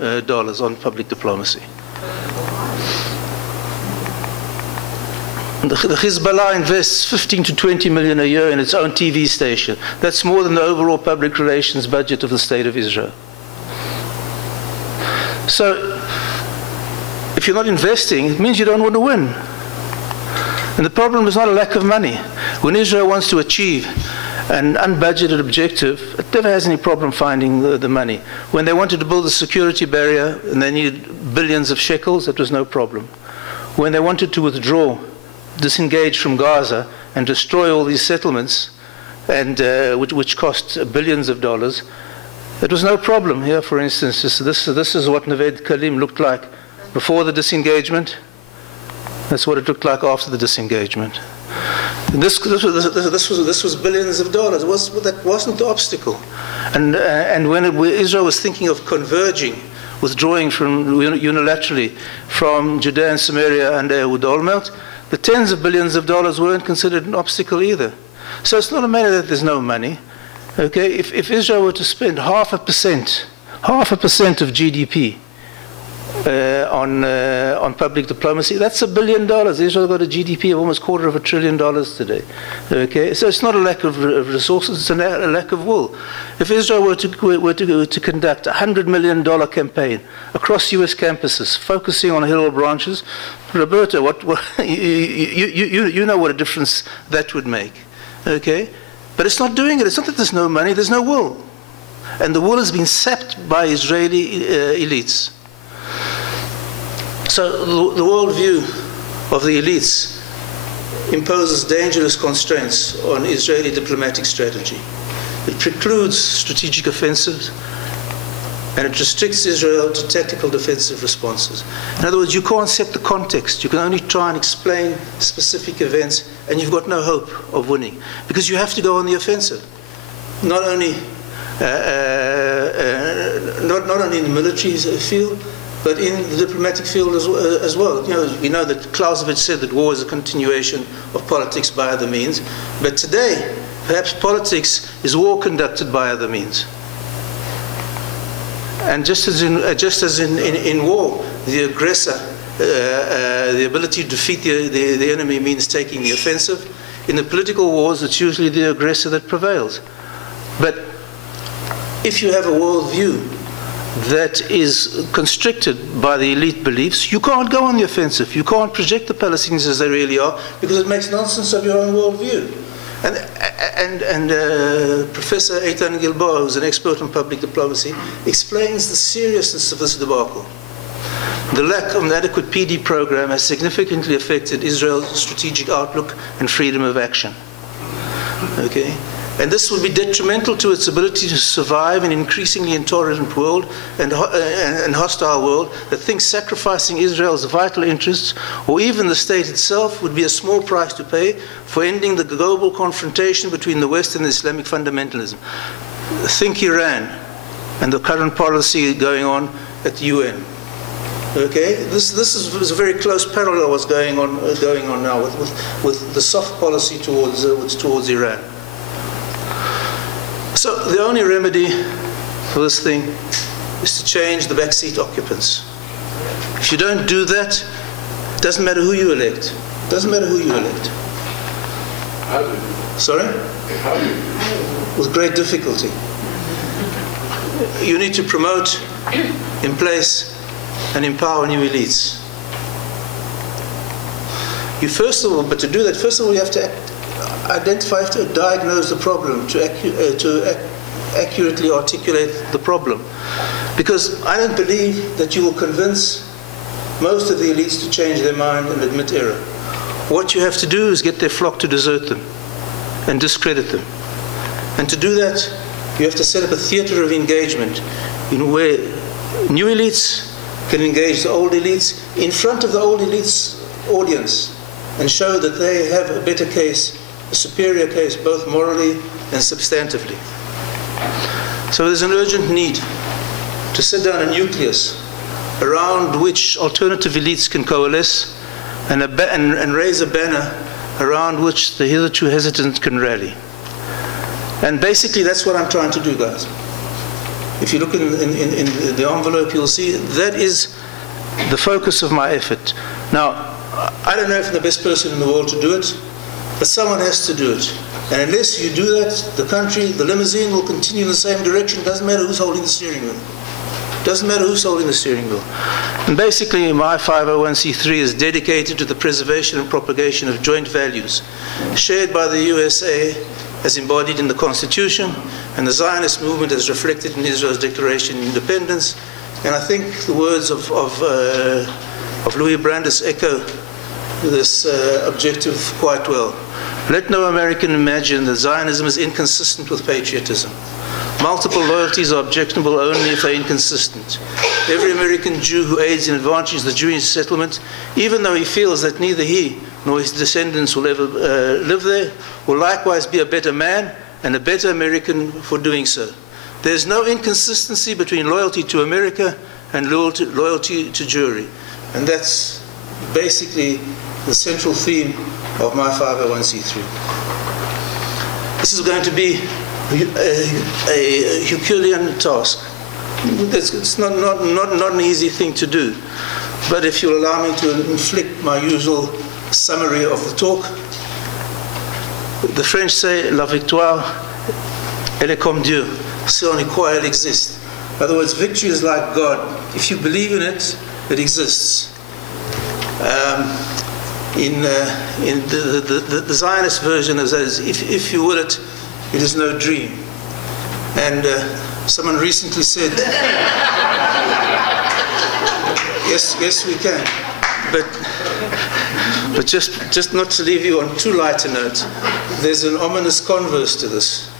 on public diplomacy. The Hezbollah invests 15 to 20 million a year in its own TV station. That's more than the overall public relations budget of the State of Israel. So If you're not investing, it means you don't want to win. And the problem is not a lack of money. When Israel wants to achieve an unbudgeted objective, it never has any problem finding the money. When they wanted to build a security barrier and they needed billions of shekels, it was no problem. When they wanted to withdraw, disengage from Gaza and destroy all these settlements, and which cost billions of dollars, it was no problem. Here, for instance, this is what Neved Kalim looked like before the disengagement. That's what it looked like after the disengagement. And this was billions of dollars. That wasn't the obstacle. And when Israel was thinking of converging, withdrawing from unilaterally from Judea and Samaria under Ehud Olmert, the tens of billions of dollars weren't considered an obstacle either. So it's not a matter that there's no money. Okay, if Israel were to spend 0.5% of GDP on public diplomacy, that's $1 billion. Israel got a GDP of almost $250 billion today. Okay, so it's not a lack of resources; it's a lack of will. If Israel were to conduct a $100 million campaign across U.S. campuses, focusing on hill branches, Roberta, you know what a difference that would make. Okay, but it's not doing it. It's not that there's no money; there's no will, and the will has been sapped by Israeli elites. So the worldview of the elites imposes dangerous constraints on Israeli diplomatic strategy. It precludes strategic offensives, and it restricts Israel to tactical defensive responses. In other words, you can't set the context. You can only try and explain specific events, and you've got no hope of winning, because you have to go on the offensive. Not only in the military field, but in the diplomatic field as well. You know, we know that Clausewitz said that war is a continuation of politics by other means. But today, perhaps politics is war conducted by other means. And just as in war, the aggressor, the ability to defeat the enemy means taking the offensive. In the political wars, it's usually the aggressor that prevails. But if you have a worldview that is constricted by the elite beliefs, you can't go on the offensive. You can't project the Palestinians as they really are, because it makes nonsense of your own worldview. And Professor Eitan Gilboa, who's an expert on public diplomacy, explains the seriousness of this debacle. The lack of an adequate PD program has significantly affected Israel's strategic outlook and freedom of action. Okay? And this will be detrimental to its ability to survive in an increasingly intolerant world and hostile world that thinks sacrificing Israel's vital interests, or even the state itself, would be a small price to pay for ending the global confrontation between the West and Islamic fundamentalism. Think Iran and the current policy going on at the UN. Okay, this is a very close parallel what's going on now with the soft policy towards Iran. So the only remedy for this thing is to change the backseat occupants. If you don't do that, it doesn't matter who you elect. It doesn't matter who you elect. How do you? Sorry? How do you? With great difficulty. You need to promote, in place, and empower new elites. But to do that, first of all, you have to identify, to diagnose the problem, to accurately articulate the problem. Because I don't believe that you will convince most of the elites to change their mind and admit error. What you have to do is get their flock to desert them and discredit them. And to do that, you have to set up a theater of engagement in where new elites can engage the old elites in front of the old elites' audience and show that they have a better case, a superior case, both morally and substantively. So there's an urgent need to set down a nucleus around which alternative elites can coalesce and raise a banner around which the hitherto hesitant can rally. And basically that's what I'm trying to do, guys. If you look in the envelope, you'll see that is the focus of my effort. Now, I don't know if I'm the best person in the world to do it, but someone has to do it. And unless you do that, the country, the limousine, will continue in the same direction. It doesn't matter who's holding the steering wheel. It doesn't matter who's holding the steering wheel. And basically, my 501c3 is dedicated to the preservation and propagation of joint values shared by the USA as embodied in the Constitution and the Zionist movement as reflected in Israel's Declaration of Independence. And I think the words of Louis Brandeis echo this objective quite well. Let no American imagine that Zionism is inconsistent with patriotism. Multiple loyalties are objectionable only if they're inconsistent. Every American Jew who aids and advantages the Jewish settlement, even though he feels that neither he nor his descendants will ever live there, will likewise be a better man and a better American for doing so. There's no inconsistency between loyalty to America and loyalty to Jewry. And that's basically the central theme of my 501c3. This is going to be a Herculean task. It's not an easy thing to do. But if you'll allow me to inflict my usual summary of the talk, the French say, la victoire, elle est comme Dieu. C'est en quoi elle existe. In other words, victory is like God. If you believe in it, it exists. In the Zionist version of that is, if you will it, it is no dream. And someone recently said, yes, we can. But just not to leave you on too light a note, there's an ominous converse to this.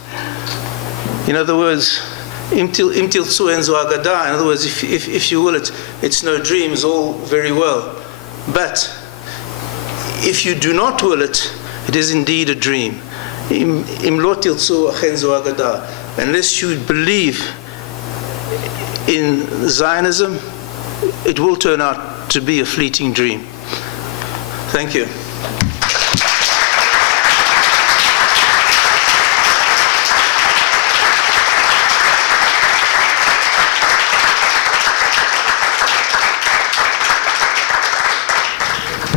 In other words, im tiltzu en zo agada. In other words, if you will it, it's no dream, is all very well. But if you do not will it, it is indeed a dream. Im lo tiltzu en zo agada. Unless you believe in Zionism, it will turn out to be a fleeting dream. Thank you.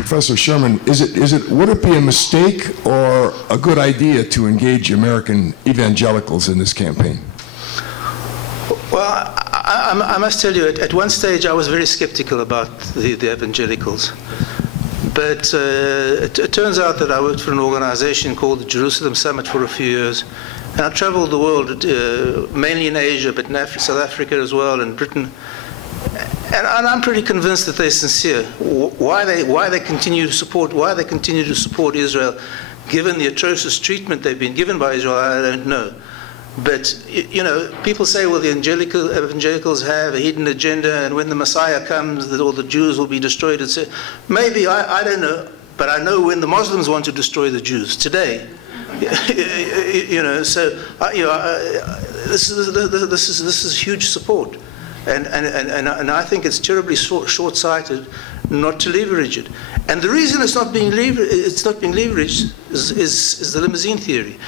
Professor Sherman, would it be a mistake or a good idea to engage American evangelicals in this campaign? Well, I must tell you, at one stage I was very skeptical about the evangelicals. But it turns out that I worked for an organization called the Jerusalem Summit for a few years. And I traveled the world, mainly in Asia, but in South Africa as well, and Britain. And I'm pretty convinced that they're sincere. Why they continue to support Israel, given the atrocious treatment they've been given by Israel, I don't know. But you know, people say, well, the evangelicals have a hidden agenda, and when the Messiah comes, that all the Jews will be destroyed. Etc. Maybe, I don't know, but I know when the Muslims want to destroy the Jews today. You know, so this is huge support. And I think it's terribly short-sighted not to leverage it. And the reason it's not being leveraged is the Limousine Theory.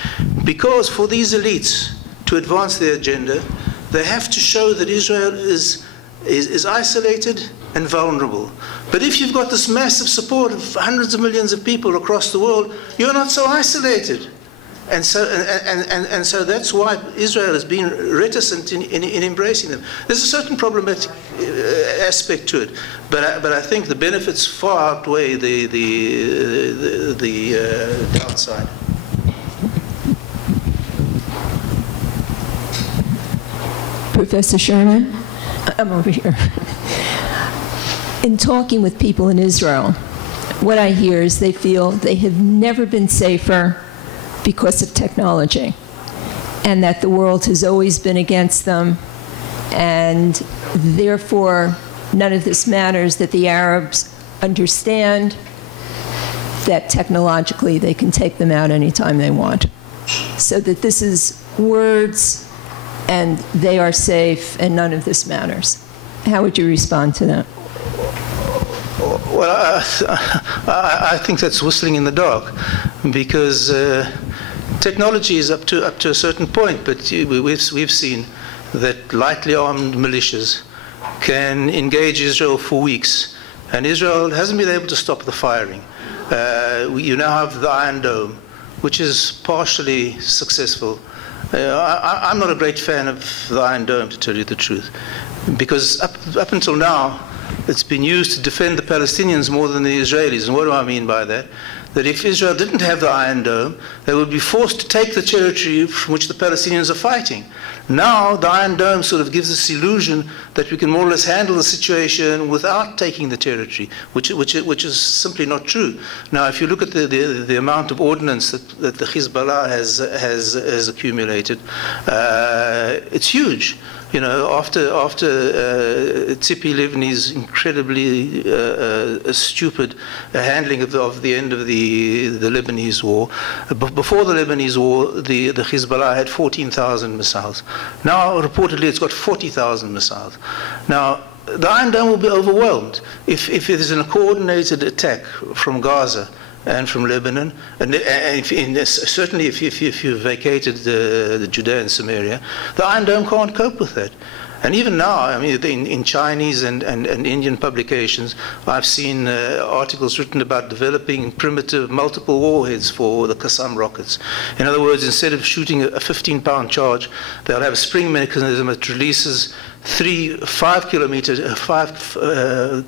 Because for these elites to advance their agenda, they have to show that Israel is isolated and vulnerable. But if you've got this massive support of hundreds of millions of people across the world, you're not so isolated. And so that's why Israel has been reticent in embracing them. There's a certain problematic aspect to it, but I think the benefits far outweigh the downside. Professor Sherman, I'm over here. In talking with people in Israel, what I hear is they feel they have never been safer because of technology, and that the world has always been against them, and therefore none of this matters, that the Arabs understand that technologically they can take them out anytime they want. So that this is words and they are safe and none of this matters. How would you respond to that? Well, I think that's whistling in the dark, because technology is up to a certain point, but we've seen that lightly armed militias can engage Israel for weeks, and Israel hasn't been able to stop the firing. You now have the Iron Dome, which is partially successful. I'm not a great fan of the Iron Dome, to tell you the truth, because up until now, it's been used to defend the Palestinians more than the Israelis. And what do I mean by that? That if Israel didn't have the Iron Dome, they would be forced to take the territory from which the Palestinians are fighting. Now, the Iron Dome sort of gives this illusion that we can more or less handle the situation without taking the territory, which is simply not true. Now, if you look at the amount of ordnance that the Hezbollah has accumulated, it's huge. You know, after Tzipi Livni's incredibly stupid handling of the end of the Lebanese war, before the Lebanese war, the Hezbollah had 14,000 missiles. Now, reportedly, it's got 40,000 missiles. Now, the Iron Dome will be overwhelmed if there's a coordinated attack from Gaza and from Lebanon, and certainly if you vacated the Judea and Samaria, the Iron Dome can't cope with that. And even now, I mean, in Chinese and Indian publications, I've seen articles written about developing primitive multiple warheads for the Qassam rockets. In other words, instead of shooting a 15-pound charge, they'll have a spring mechanism that releases 5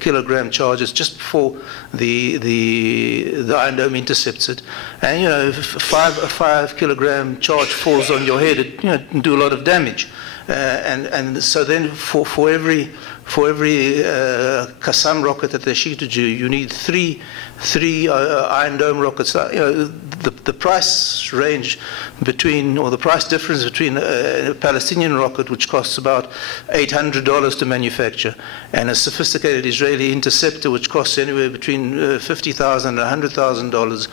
kilogram charges just before the Iron Dome intercepts it. And, you know, if a 5 kilogram charge falls on your head, it, you know, can do a lot of damage. And so then for every Qassam rocket that they shoot at you, you need three Iron Dome rockets. You know, the price range between, or the price difference between a Palestinian rocket, which costs about $800 to manufacture, and a sophisticated Israeli interceptor, which costs anywhere between $50,000 and $100,000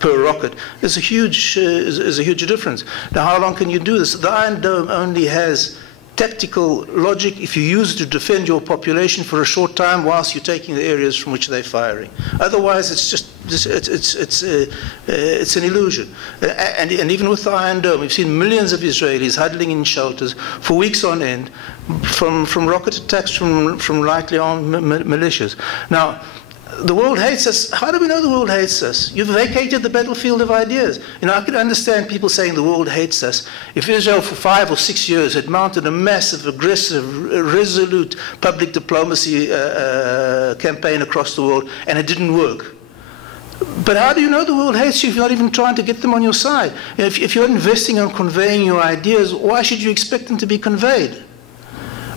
per rocket, is a huge difference. Now, how long can you do this? The Iron Dome only has tactical logic if you use it to defend your population for a short time whilst you're taking the areas from which they're firing. Otherwise, it's just it's an illusion. And even with the Iron Dome, we've seen millions of Israelis huddling in shelters for weeks on end from rocket attacks from lightly armed militias. Now, the world hates us. How do we know the world hates us? You've vacated the battlefield of ideas. You know, I could understand people saying the world hates us if Israel for 5 or 6 years had mounted a massive, aggressive, resolute public diplomacy campaign across the world and it didn't work. But how do you know the world hates you if you're not even trying to get them on your side? You know, if you're investing in conveying your ideas, why should you expect them to be conveyed?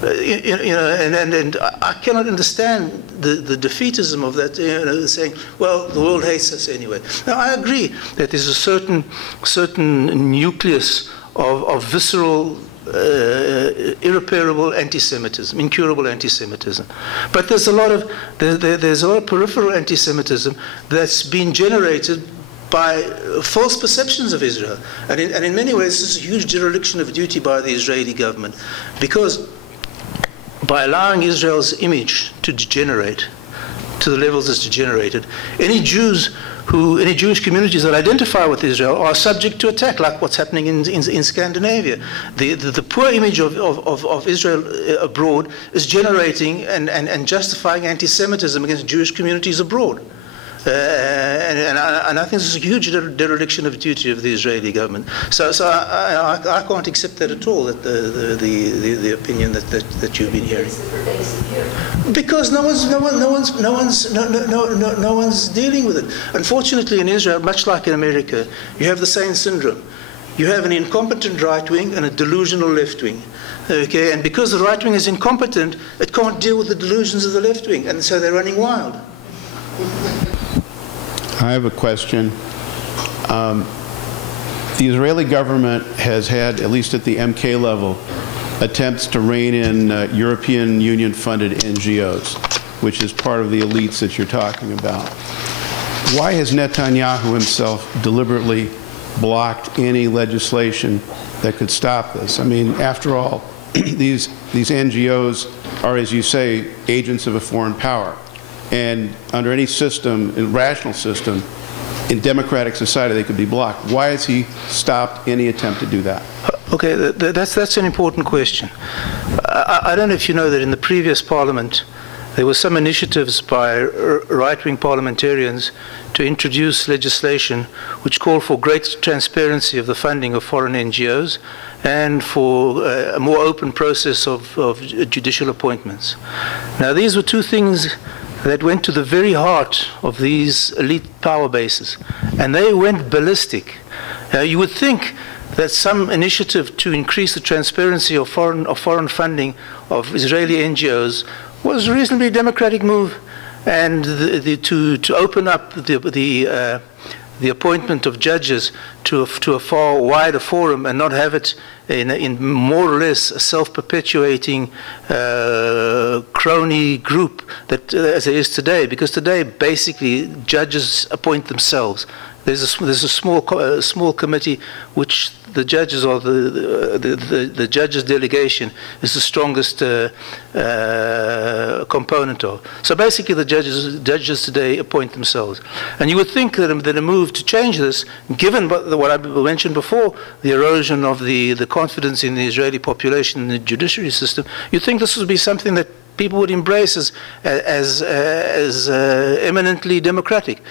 You know, and I cannot understand the defeatism of that, you know, saying, well, the world hates us anyway. Now, I agree that there's a certain nucleus of visceral, irreparable anti-Semitism, incurable anti-Semitism. But there's a lot of peripheral anti-Semitism that's been generated by false perceptions of Israel. And in many ways, this is a huge dereliction of duty by the Israeli government, because by allowing Israel's image to degenerate to the levels it's degenerated, any Jewish communities that identify with Israel are subject to attack, like what's happening in Scandinavia. The poor image of Israel abroad is generating and justifying anti-Semitism against Jewish communities abroad. And I think this is a huge dereliction of duty of the Israeli government. So I can't accept that at all. That the opinion that you've been hearing. Because no one's dealing with it. Unfortunately, in Israel, much like in America, you have the same syndrome. You have an incompetent right wing and a delusional left wing. Okay, and because the right wing is incompetent, it can't deal with the delusions of the left wing, and so they're running wild. I have a question. The Israeli government has had, at least at the MK level, attempts to rein in European Union-funded NGOs, which is part of the elites that you're talking about. Why has Netanyahu himself deliberately blocked any legislation that could stop this? I mean, after all, these NGOs are, as you say, agents of a foreign power. And under any system, a rational system, in democratic society, they could be blocked. Why has he stopped any attempt to do that? Okay, that's an important question. I don't know if you know that in the previous parliament, there were some initiatives by right-wing parliamentarians to introduce legislation which called for greater transparency of the funding of foreign NGOs and for a more open process of judicial appointments. Now, these were two things that went to the very heart of these elite power bases, and they went ballistic. Now, you would think that some initiative to increase the transparency of foreign funding of Israeli NGOs was a reasonably democratic move, and to open up the appointment of judges to a far wider forum and not have it in more or less a self-perpetuating crony group that as it is today, because today basically judges appoint themselves. There's a small committee which the judges or the judges delegation is the strongest component of. So basically the judges today appoint themselves. And you would think that a move to change this, given what I mentioned before, the erosion of the confidence in the Israeli population in the judiciary system, you'd think this would be something that people would embrace as eminently democratic.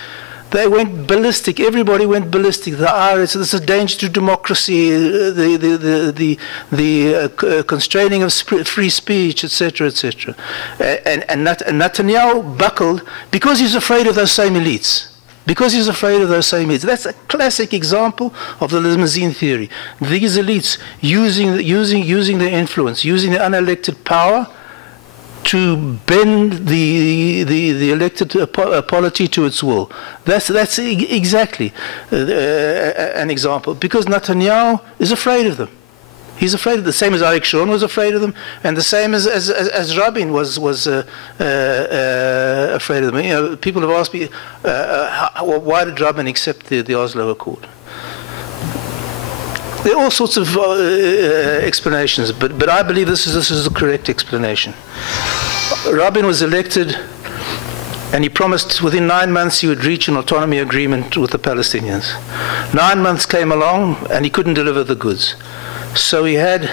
They went ballistic. Everybody went ballistic. This is a danger to democracy, the constraining of free speech, etc., etc. And Netanyahu buckled because he's afraid of those same elites. Because he's afraid of those same elites. That's a classic example of the Limousine Theory. These elites using their influence, using their unelected power to bend the elected polity to its will. That's exactly an example, because Netanyahu is afraid of them. He's afraid of them, the same as Arik Sharon was afraid of them, and the same as Rabin was afraid of them. You know, people have asked me, why did Rabin accept the Oslo Accord? There are all sorts of explanations, but I believe this is the correct explanation. Rabin was elected, and he promised within 9 months he would reach an autonomy agreement with the Palestinians. 9 months came along, and he couldn't deliver the goods. So he had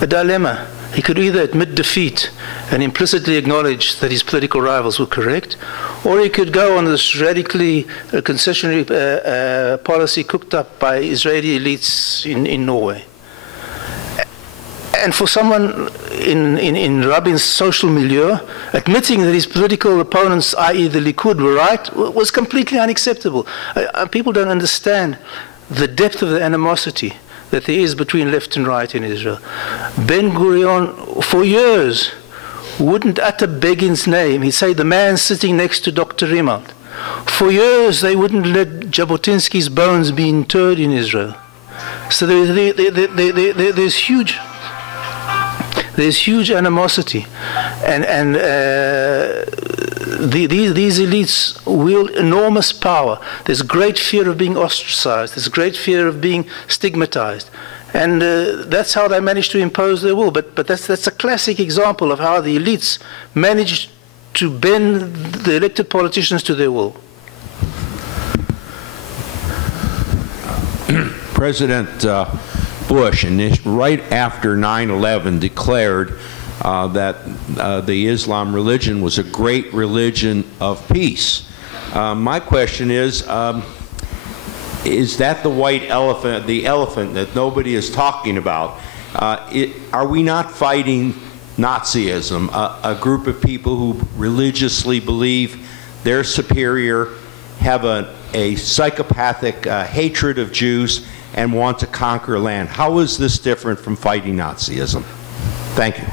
a dilemma. He could either admit defeat and implicitly acknowledge that his political rivals were correct, or he could go on this radically concessionary policy cooked up by Israeli elites in Norway. And for someone in Rabin's social milieu, admitting that his political opponents, i.e. the Likud, were right, was completely unacceptable. People don't understand the depth of the animosity that there is between left and right in Israel. Ben-Gurion, for years, wouldn't utter Begin's name. He'd say, the man sitting next to Dr. Rimalt. For years, they wouldn't let Jabotinsky's bones be interred in Israel. So there's huge animosity. And these elites wield enormous power. There's great fear of being ostracized. There's great fear of being stigmatized. And that's how they managed to impose their will. But that's a classic example of how the elites managed to bend the elected politicians to their will. President Bush, right after 9/11, declared that the Islam religion was a great religion of peace. My question is that the white elephant, the elephant that nobody is talking about? Are we not fighting Nazism, a group of people who religiously believe they're superior, have a psychopathic hatred of Jews, and want to conquer land? How is this different from fighting Nazism? Thank you.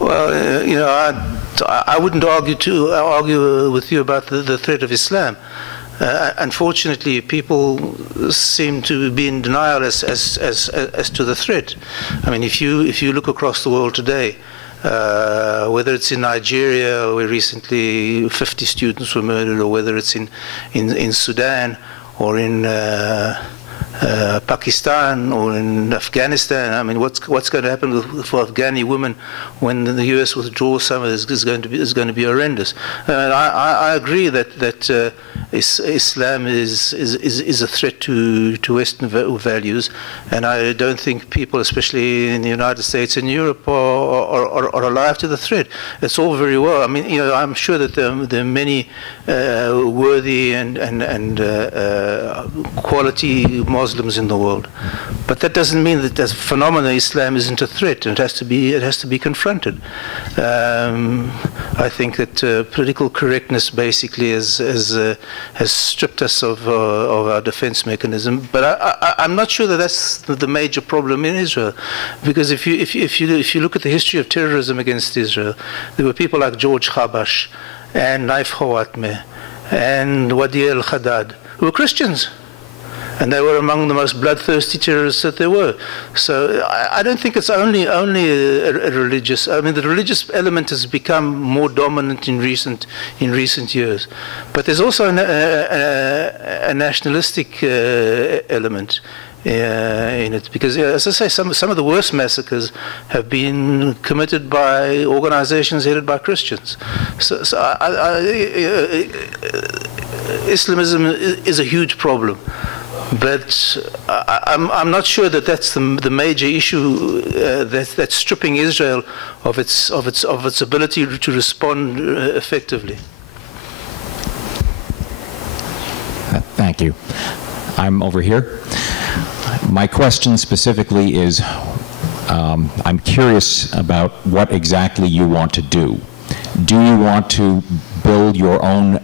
Well, you know, I wouldn't argue with you about the threat of Islam. Unfortunately, people seem to be in denial as to the threat. I mean, if you look across the world today, whether it's in Nigeria, where recently 50 students were murdered, or whether it's in Sudan, or in Pakistan, or in Afghanistan. I mean, what's going to happen for Afghani women when the U.S. withdraws some of this is going to be horrendous. I agree that Islam is a threat to Western values, and I don't think people, especially in the United States and Europe, are alive to the threat. It's all very well. I mean, you know, I'm sure that there are many worthy and quality Muslims in the world, but that doesn't mean that as a phenomenon Islam isn't a threat. It has to be confronted. I think that political correctness basically has stripped us of our defense mechanism. But I'm not sure that that's the major problem in Israel, because if you look at the history of terrorism against Israel, there were people like George Habash and Naif Hawatmeh and Wadi al-Haddad who were Christians. And they were among the most bloodthirsty terrorists that there were. So I don't think it's only a religious. I mean, the religious element has become more dominant in recent years, but there's also a nationalistic element in it, because, as I say, some of the worst massacres have been committed by organizations headed by Christians. So Islamism is a huge problem. But I'm not sure that that's the major issue that's stripping Israel of its ability to respond effectively. Thank you. I'm over here. My question specifically is, I'm curious about what exactly you want to do. Do you want to build your own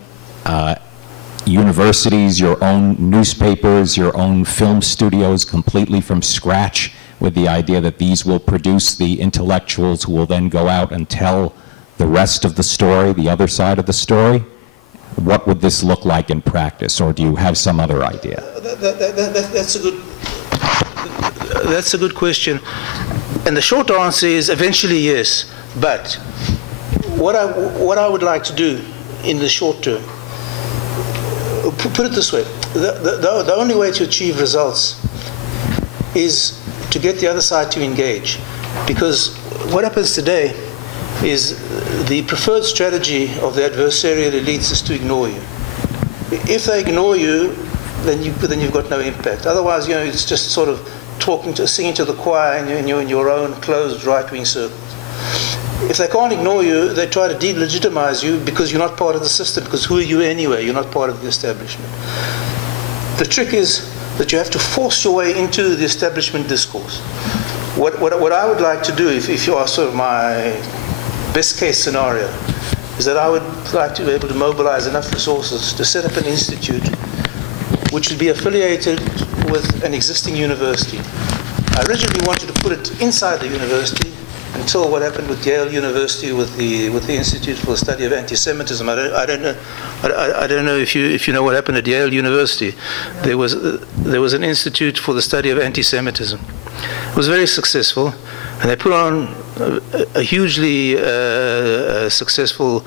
universities, your own newspapers, your own film studios completely from scratch, with the idea that these will produce the intellectuals who will then go out and tell the rest of the story, the other side of the story? What would this look like in practice, or do you have some other idea? That's a good question. And the short answer is eventually yes. But what I would like to do in the short term, put it this way, the only way to achieve results is to get the other side to engage. Because what happens today is the preferred strategy of the adversarial elites is to ignore you. If they ignore you, then you've got no impact. Otherwise, you know, it's just sort of singing to the choir in your own closed right-wing circles. If they can't ignore you, they try to delegitimize you because you're not part of the system, because who are you anyway? You're not part of the establishment. The trick is that you have to force your way into the establishment discourse. What I would like to do, if you are sort of my best case scenario, is that I would like to be able to mobilize enough resources to set up an institute which would be affiliated with an existing university. I originally wanted to put it inside the university, until what happened with Yale University with the Institute for the Study of Anti-Semitism. I don't know if you know what happened at Yale University. There was an Institute for the Study of Anti-Semitism. It was very successful, and they put on a hugely successful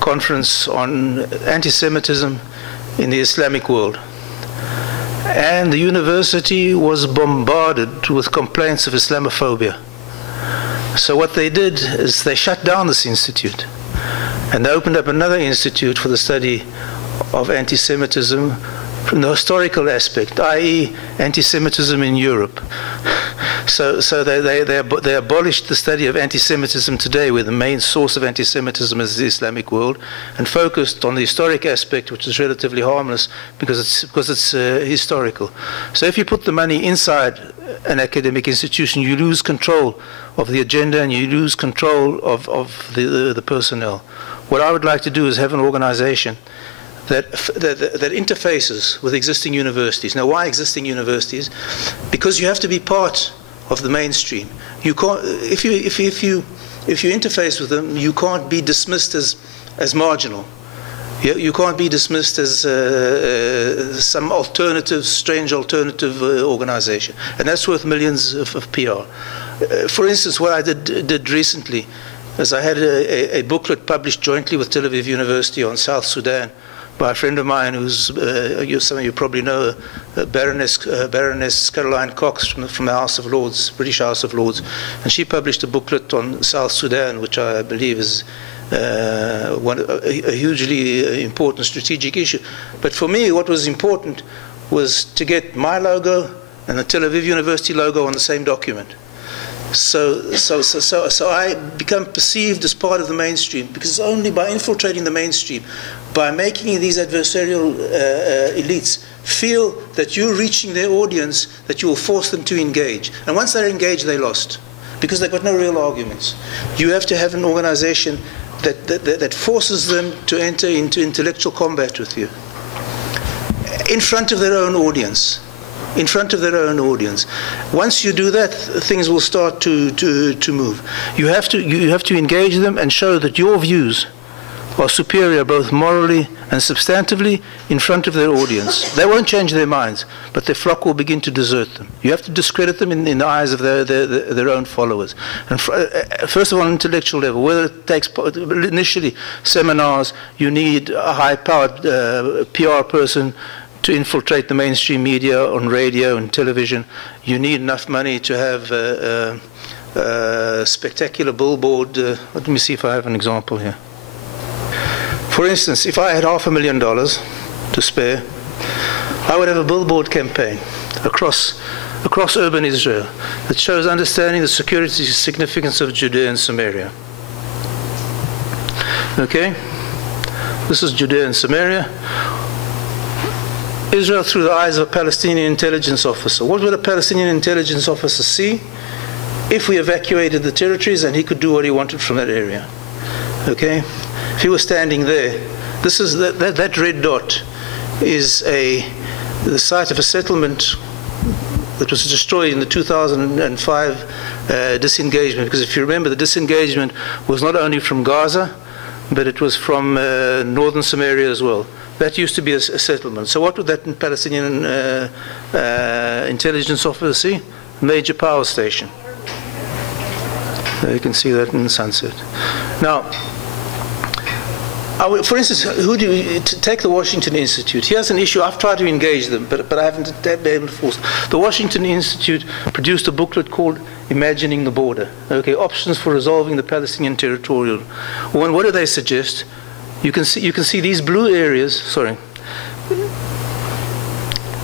conference on anti-Semitism in the Islamic world. And the university was bombarded with complaints of Islamophobia. So what they did is they shut down this institute, and they opened up another institute for the study of anti-Semitism from the historical aspect, i.e. anti-Semitism in Europe. So they abolished the study of anti-Semitism today, where the main source of anti-Semitism is the Islamic world, and focused on the historic aspect, which is relatively harmless because it's historical. So if you put the money inside an academic institution, you lose control of the agenda and you lose control of the personnel. What I would like to do is have an organization that interfaces with existing universities. Now, why existing universities? Because you have to be part of the mainstream. You can't, if you interface with them, you can't be dismissed as marginal. You can't be dismissed as some strange alternative organization, and that's worth millions of PR. For instance, what I did recently is I had a booklet published jointly with Tel Aviv University on South Sudan by a friend of mine who's, some of you probably know, Baroness Caroline Cox from the House of Lords, British House of Lords, and she published a booklet on South Sudan, which I believe is a hugely important strategic issue. But for me, what was important was to get my logo and the Tel Aviv University logo on the same document. So I become perceived as part of the mainstream, because it's only by infiltrating the mainstream, by making these adversarial elites feel that you're reaching their audience, that you will force them to engage. And once they're engaged, they're lost, because they've got no real arguments. You have to have an organization that forces them to enter into intellectual combat with you in front of their own audience. In front of their own audience. Once you do that, things will start to move. You have to engage them and show that your views are superior both morally and substantively in front of their audience. They won't change their minds, but their flock will begin to desert them. You have to discredit them in the eyes of their own followers. And first of all, on intellectual level, whether it takes initially seminars, you need a high-powered PR person to infiltrate the mainstream media on radio and television. You need enough money to have a spectacular billboard. Let me see if I have an example here. For instance, if I had $500,000 to spare, I would have a billboard campaign across urban Israel that shows understanding the security significance of Judea and Samaria. Okay? This is Judea and Samaria. Israel through the eyes of a Palestinian intelligence officer. What would a Palestinian intelligence officer see if we evacuated the territories and he could do what he wanted from that area? Okay? If he was standing there, this is that red dot is the site of a settlement that was destroyed in the 2005 disengagement. Because if you remember, the disengagement was not only from Gaza, but it was from northern Samaria as well. That used to be a settlement. So what would that Palestinian intelligence officer see? Major power station. You can see that in the sunset. Now, for instance, take the Washington Institute. Here's an issue. I've tried to engage them, but I haven't been able to force. The Washington Institute produced a booklet called Imagining the Border. Okay, options for resolving the Palestinian territorial. Well, what do they suggest? You can see these blue areas. Sorry,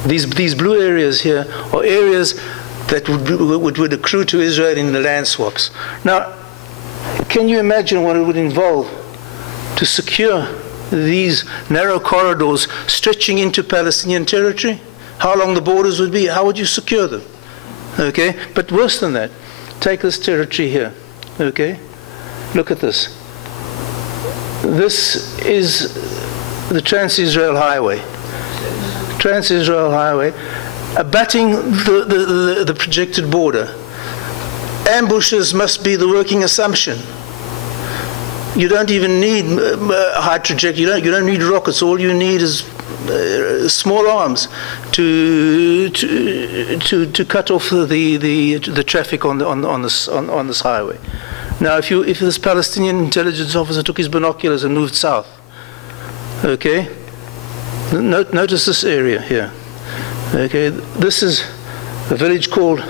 these blue areas here are areas that would accrue to Israel in the land swaps. Now, can you imagine what it would involve to secure these narrow corridors stretching into Palestinian territory? How long the borders would be? How would you secure them? Okay, but worse than that, take this territory here. Okay, look at this. This is the Trans-Israel Highway. Trans-Israel Highway, abutting the projected border. Ambushes must be the working assumption. You don't even need high trajectory. You don't need rockets. All you need is small arms to cut off the traffic on this highway. Now, if this Palestinian intelligence officer took his binoculars and moved south, okay, notice this area here. Okay, this is a village called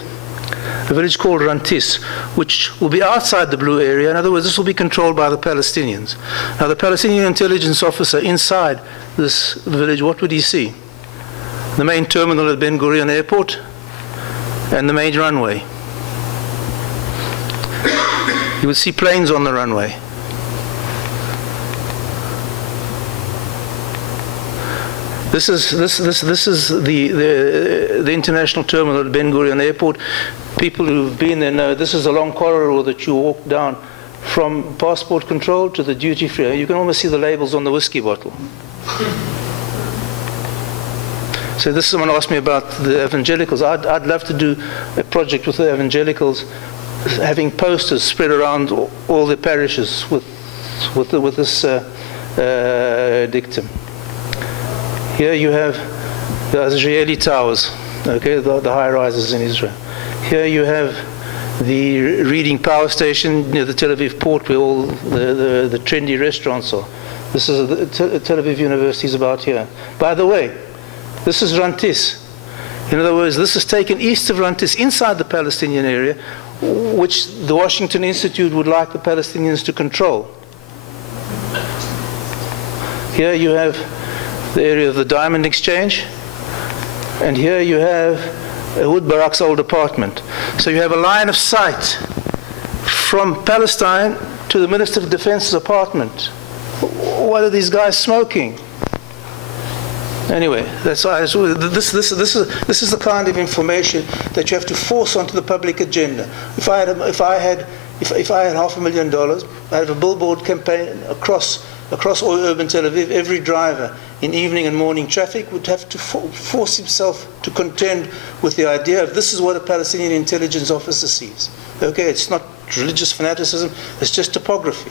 Rantis, which will be outside the blue area. In other words, this will be controlled by the Palestinians. Now, the Palestinian intelligence officer inside this village, what would he see? The main terminal at Ben Gurion Airport and the main runway. You would see planes on the runway. This is the international terminal at Ben Gurion Airport. People who've been there know this is a long corridor that you walk down from passport control to the duty free. You can almost see the labels on the whiskey bottle. So this someone asked me about the evangelicals. I'd love to do a project with the evangelicals, having posters spread around all the parishes with this dictum. Here you have the Israeli towers, okay, the high rises in Israel. Here you have the reading power station near the Tel Aviv port where all the trendy restaurants are. This is the Tel Aviv University is about here. By the way, this is Rantis. In other words, this is taken east of Rantis, inside the Palestinian area, which the Washington Institute would like the Palestinians to control. Here you have the area of the Diamond Exchange, and here you have Ehud Barak's old apartment. So you have a line of sight from Palestine to the Minister of Defense's apartment. What are these guys smoking? Anyway, this is the kind of information that you have to force onto the public agenda. If I had $500,000, I'd have a billboard campaign across all urban Tel Aviv. Every driver in evening and morning traffic would have to force himself to contend with the idea of this is what a Palestinian intelligence officer sees. Okay, it's not religious fanaticism; it's just topography.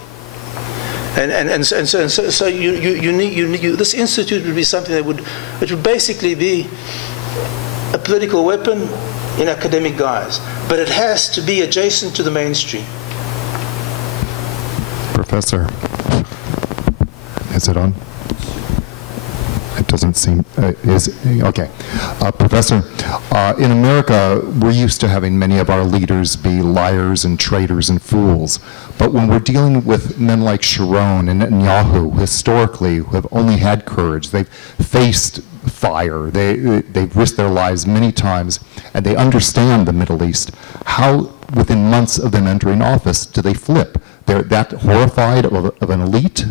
So you need this institute would be something that would basically be a political weapon in academic guise, but it has to be adjacent to the mainstream. Professor, is it on? It doesn't seem, okay. Professor, in America, we're used to having many of our leaders be liars and traitors and fools. But when we're dealing with men like Sharon and Netanyahu, historically, who have only had courage, they've faced fire, they've risked their lives many times, and they understand the Middle East. How, within months of them entering office, do they flip? They're that horrified of an elite?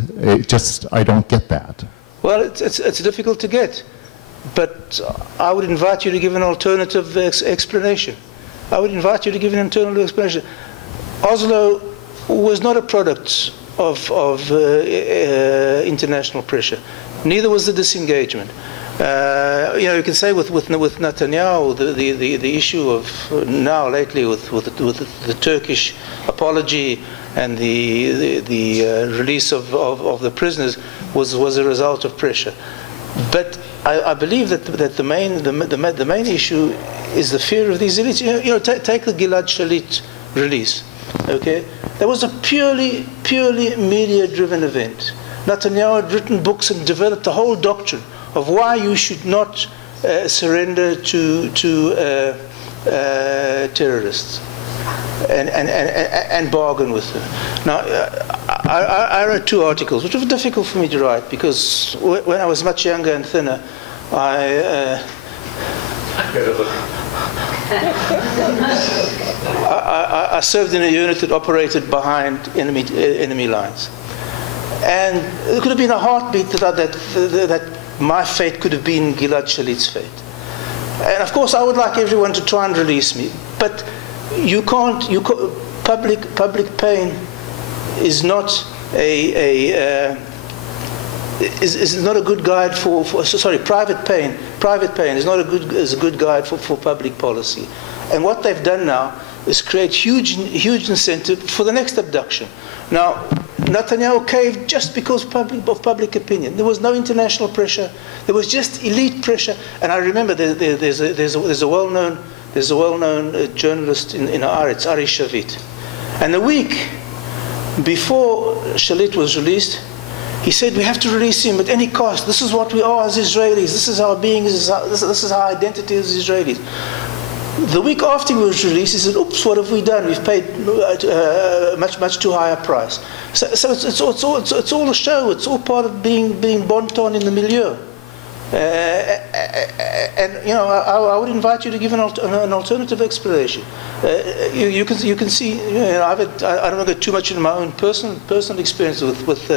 I don't get that. Well, it's difficult to get, but I would invite you to give an alternative explanation. I would invite you to give an alternative explanation. Oslo was not a product of international pressure. Neither was the disengagement. You can say with Netanyahu, the issue of now lately with the Turkish apology and the release of the prisoners was a result of pressure. But I believe that the main issue is the fear of these elites. Take the Gilad Shalit release. Okay, that was a purely media-driven event. Netanyahu had written books and developed a whole doctrine of why you should not surrender to terrorists and bargain with them. Now, I wrote 2 articles, which were difficult for me to write because when I was much younger and thinner, I served in a unit that operated behind enemy lines, and it could have been a heartbeat that my fate could have been Gilad Shalit's fate. And of course, I would like everyone to try and release me, but you can't. Public pain is not is not a good guide for private pain. Private pain is not a good guide for public policy. And what they've done now is create huge incentive for the next abduction. Now, Netanyahu caved just because of public opinion. There was no international pressure. There was just elite pressure. And I remember there's a well-known journalist in Haaretz, Ari Shavit. And a week before Shalit was released, he said, we have to release him at any cost. This is what we are as Israelis. This is our being. This is our identity as Israelis. The week after he was released, he said, oops, what have we done? We've paid much too high a price. So it's all a show. It's all part of being bon ton in the milieu. And I would invite you to give an alternative explanation. You can see. I don't want to go too much into my own personal experience with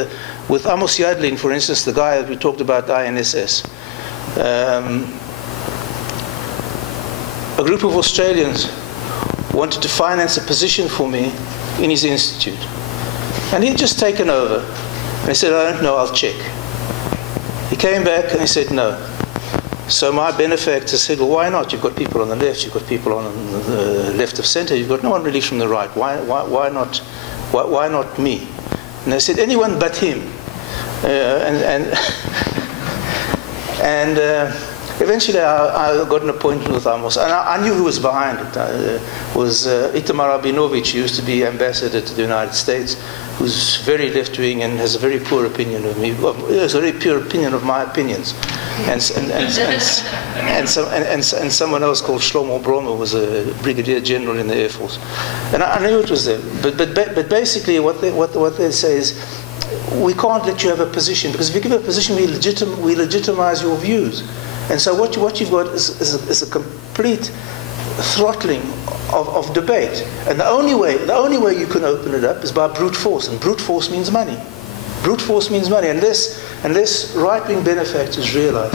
Amos Yadlin, for instance, the guy that we talked about, INSS. A group of Australians wanted to finance a position for me in his institute, and he'd just taken over. And he said, I don't know, I'll check. He came back and he said no. So my benefactor said, well, why not? You've got people on the left, you've got people on the left of center, you've got no one really from the right. Why not me? And they said, anyone but him. Eventually I got an appointment with Amos, and I knew who was behind it. Was Itamar Rabinovich, who used to be ambassador to the United States, who's very left-wing and has a very poor opinion of me, has a very pure opinion of my opinions. And someone else called Shlomo Bromer was a brigadier general in the Air Force. And I knew it was them. But basically what they say is, we can't let you have a position, because if you give a position, we legitimize your views. And so what you've got is a complete throttling of debate. And the only way you can open it up is by brute force, and brute force means money. Brute force means money, unless right-wing benefactors realize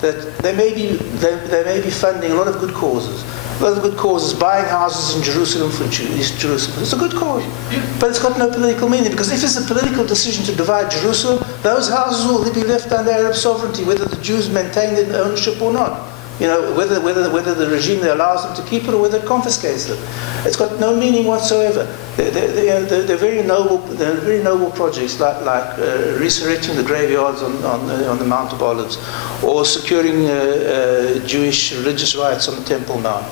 that they may be funding a lot of good causes. A lot of good causes, buying houses in Jerusalem for East Jerusalem. It's a good cause, but it's got no political meaning, because if it's a political decision to divide Jerusalem, those houses will be left under Arab sovereignty, whether the Jews maintain their ownership or not. You know, whether the regime there allows them to keep it or whether it confiscates them. It's got no meaning whatsoever. They're very noble projects, like resurrecting the graveyards on the Mount of Olives, or securing Jewish religious rights on the Temple Mount,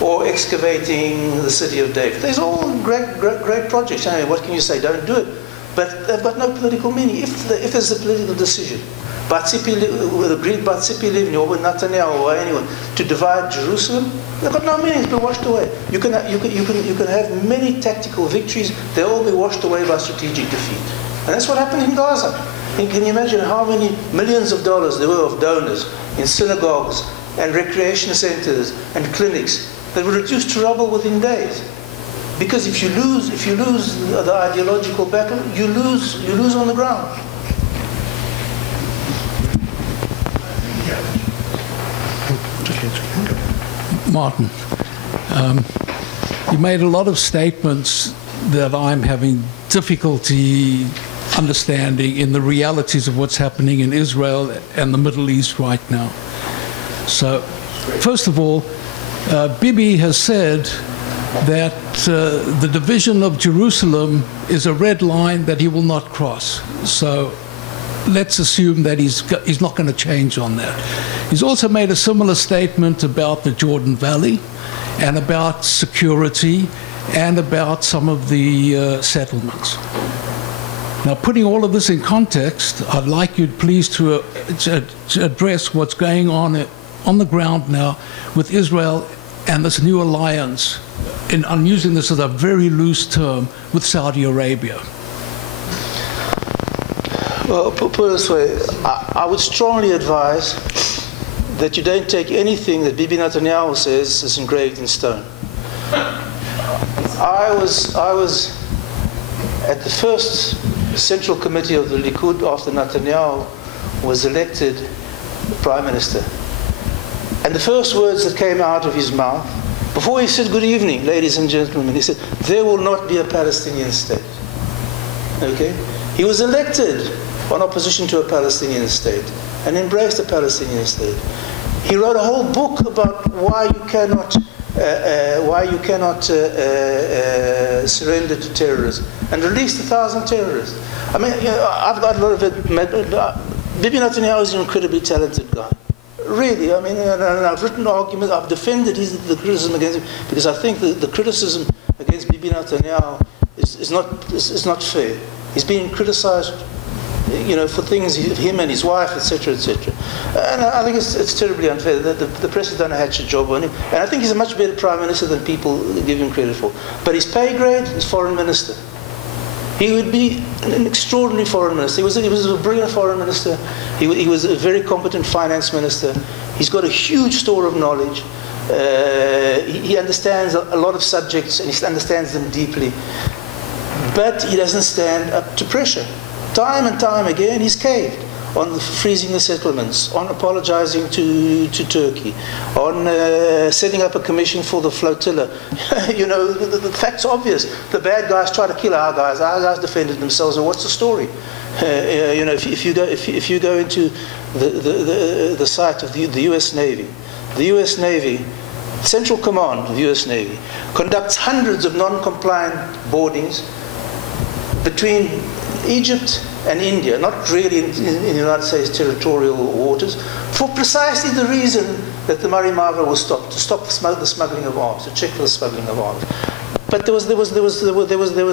or excavating the city of David. These are all great projects. I mean, what can you say? Don't do it. But they've got no political meaning. If there's a political decision, agreed by Tzipi Livni or Netanyahu or anyone to divide Jerusalem, they've got no meaning. It's been washed away. You can have many tactical victories. They'll all be washed away by strategic defeat. And that's what happened in Gaza. And can you imagine how many millions of dollars there were of donors in synagogues and recreation centers and clinics that were reduced to rubble within days? Because if you lose the ideological battle, you lose on the ground. Martin, you made a lot of statements that I'm having difficulty understanding in the realities of what's happening in Israel and the Middle East right now. So, first of all, Bibi has said that the division of Jerusalem is a red line that he will not cross. So let's assume that he's not going to change on that. He's also made a similar statement about the Jordan Valley and about security and about some of the settlements. Now, putting all of this in context, I'd like you please to address what's going on the ground now with Israel and this new alliance, and I'm using this as a very loose term, with Saudi Arabia. Well, put it this way, I would strongly advise that you don't take anything that Bibi Netanyahu says is engraved in stone. I was at the first Central Committee of the Likud after Netanyahu was elected Prime Minister. And the first words that came out of his mouth, before he said, "Good evening, ladies and gentlemen," he said, "There will not be a Palestinian state." Okay? He was elected on opposition to a Palestinian state and embraced a Palestinian state. He wrote a whole book about why you cannot surrender to terrorism, and released 1,000 terrorists. I mean, you know, I've got a lot of it. Bibi Netanyahu is an incredibly talented guy. Really, I mean, and I've written arguments, I've defended the criticism against him, because I think the criticism against Bibi Netanyahu is not fair. He's being criticized, you know, for things, him and his wife, etc., etc. And I think it's terribly unfair. The press has done a hatchet job on him. And I think he's a much better prime minister than people give him credit for. But his pay grade is foreign minister. He would be an extraordinary foreign minister. He was a brilliant foreign minister. He was a very competent finance minister. He's got a huge store of knowledge. He understands a lot of subjects, and he understands them deeply. But he doesn't stand up to pressure. Time and time again, he's caved on freezing the settlements, on apologizing to Turkey, on setting up a commission for the flotilla. You know, the fact's obvious. The bad guys try to kill our guys. Our guys defended themselves. So what's the story? You know, if you go into the site of the U.S. Navy, Central Command of the U.S. Navy conducts hundreds of non-compliant boardings between Egypt and India, not really in the United States territorial waters, for precisely the reason that the Mari Mavra was stopped, to stop the smuggling of arms, to check for the smuggling of arms. But there was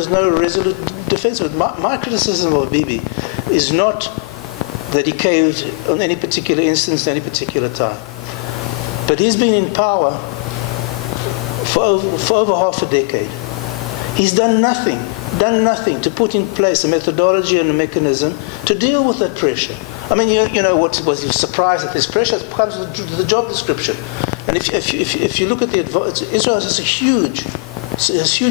no resolute defense of it. My criticism of Bibi is not that he caved on any particular instance, any particular time. But he's been in power for over half a decade. He's done nothing done nothing to put in place a methodology and a mechanism to deal with that pressure. I mean, you know, what was you surprised at this pressure? It comes with the job description. And if you look at the Israel has a huge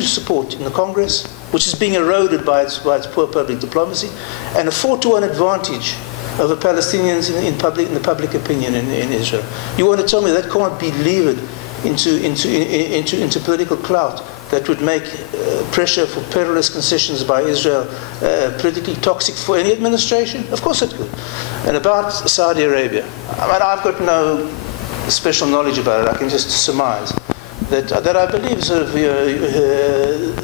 support in the Congress, which is being eroded by its poor public diplomacy, and a 4-to-1 advantage over Palestinians in the public opinion in Israel. You want to tell me that can't be levered into political clout that would make pressure for perilous concessions by Israel politically toxic for any administration? Of course it could. And about Saudi Arabia, I mean, I've got no special knowledge about it. I can just surmise that I believe sort of the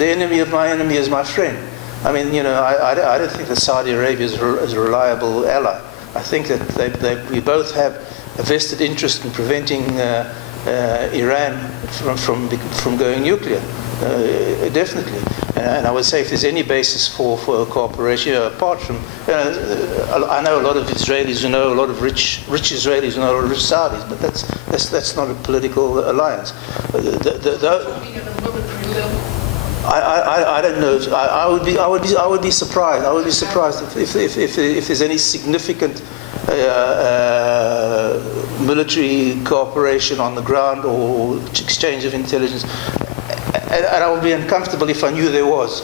enemy of my enemy is my friend. I mean, you know, I don't think that Saudi Arabia is a reliable ally. I think that we both have a vested interest in preventing Iran from going nuclear, definitely. And I would say if there's any basis for cooperation, apart from, I know a lot of Israelis who know a lot of rich Israelis who know a lot of rich Saudis, but that's not a political alliance. I don't know. I would be surprised. I would be surprised if there's any significant military cooperation on the ground or exchange of intelligence. And I would be uncomfortable if I knew there was.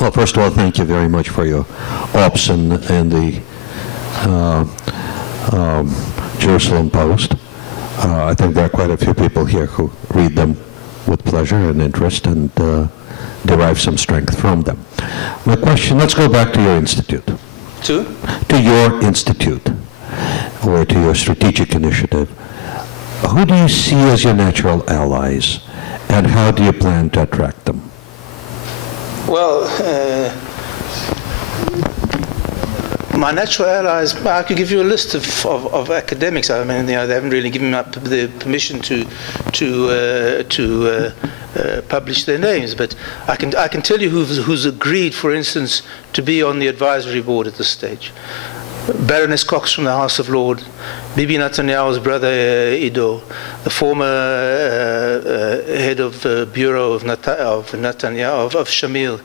Well, first of all, thank you very much for your ops and the Jerusalem Post. I think there are quite a few people here who read them with pleasure and interest and derive some strength from them. My question, let's go back to your institute. To your institute, or to your strategic initiative. Who do you see as your natural allies, and how do you plan to attract them? Well, my natural allies, I could give you a list of academics. I mean, you know, they haven't really given me the permission to publish their names, but I can tell you who's agreed, for instance, to be on the advisory board at this stage. Baroness Cox from the House of Lords, Bibi Netanyahu's brother Ido, the former head of bureau of Netanyahu, of Shamil,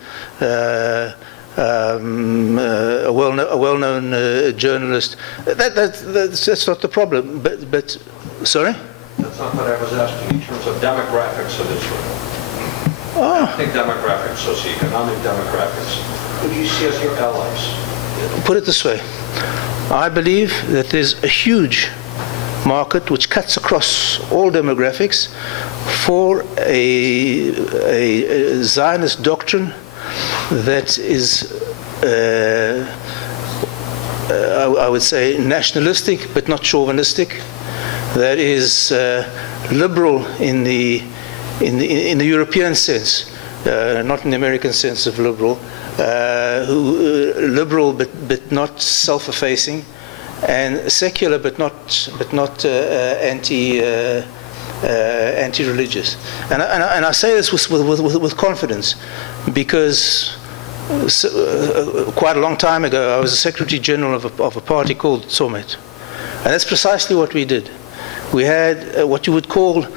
a well-known journalist. That's not the problem. But sorry? That's not what I was asking in terms of demographics of Israel. Ethnic demographics, socioeconomic demographics. Who do you see as your allies? Put it this way. I believe that there's a huge market which cuts across all demographics for a Zionist doctrine that is, I would say, nationalistic but not chauvinistic, that is liberal in the European sense, not in the American sense of liberal, liberal but not self-effacing, and secular but not anti-religious. And I say this with confidence, because quite a long time ago I was a Secretary General of a party called Tzomet, and that's precisely what we did. We had what you would call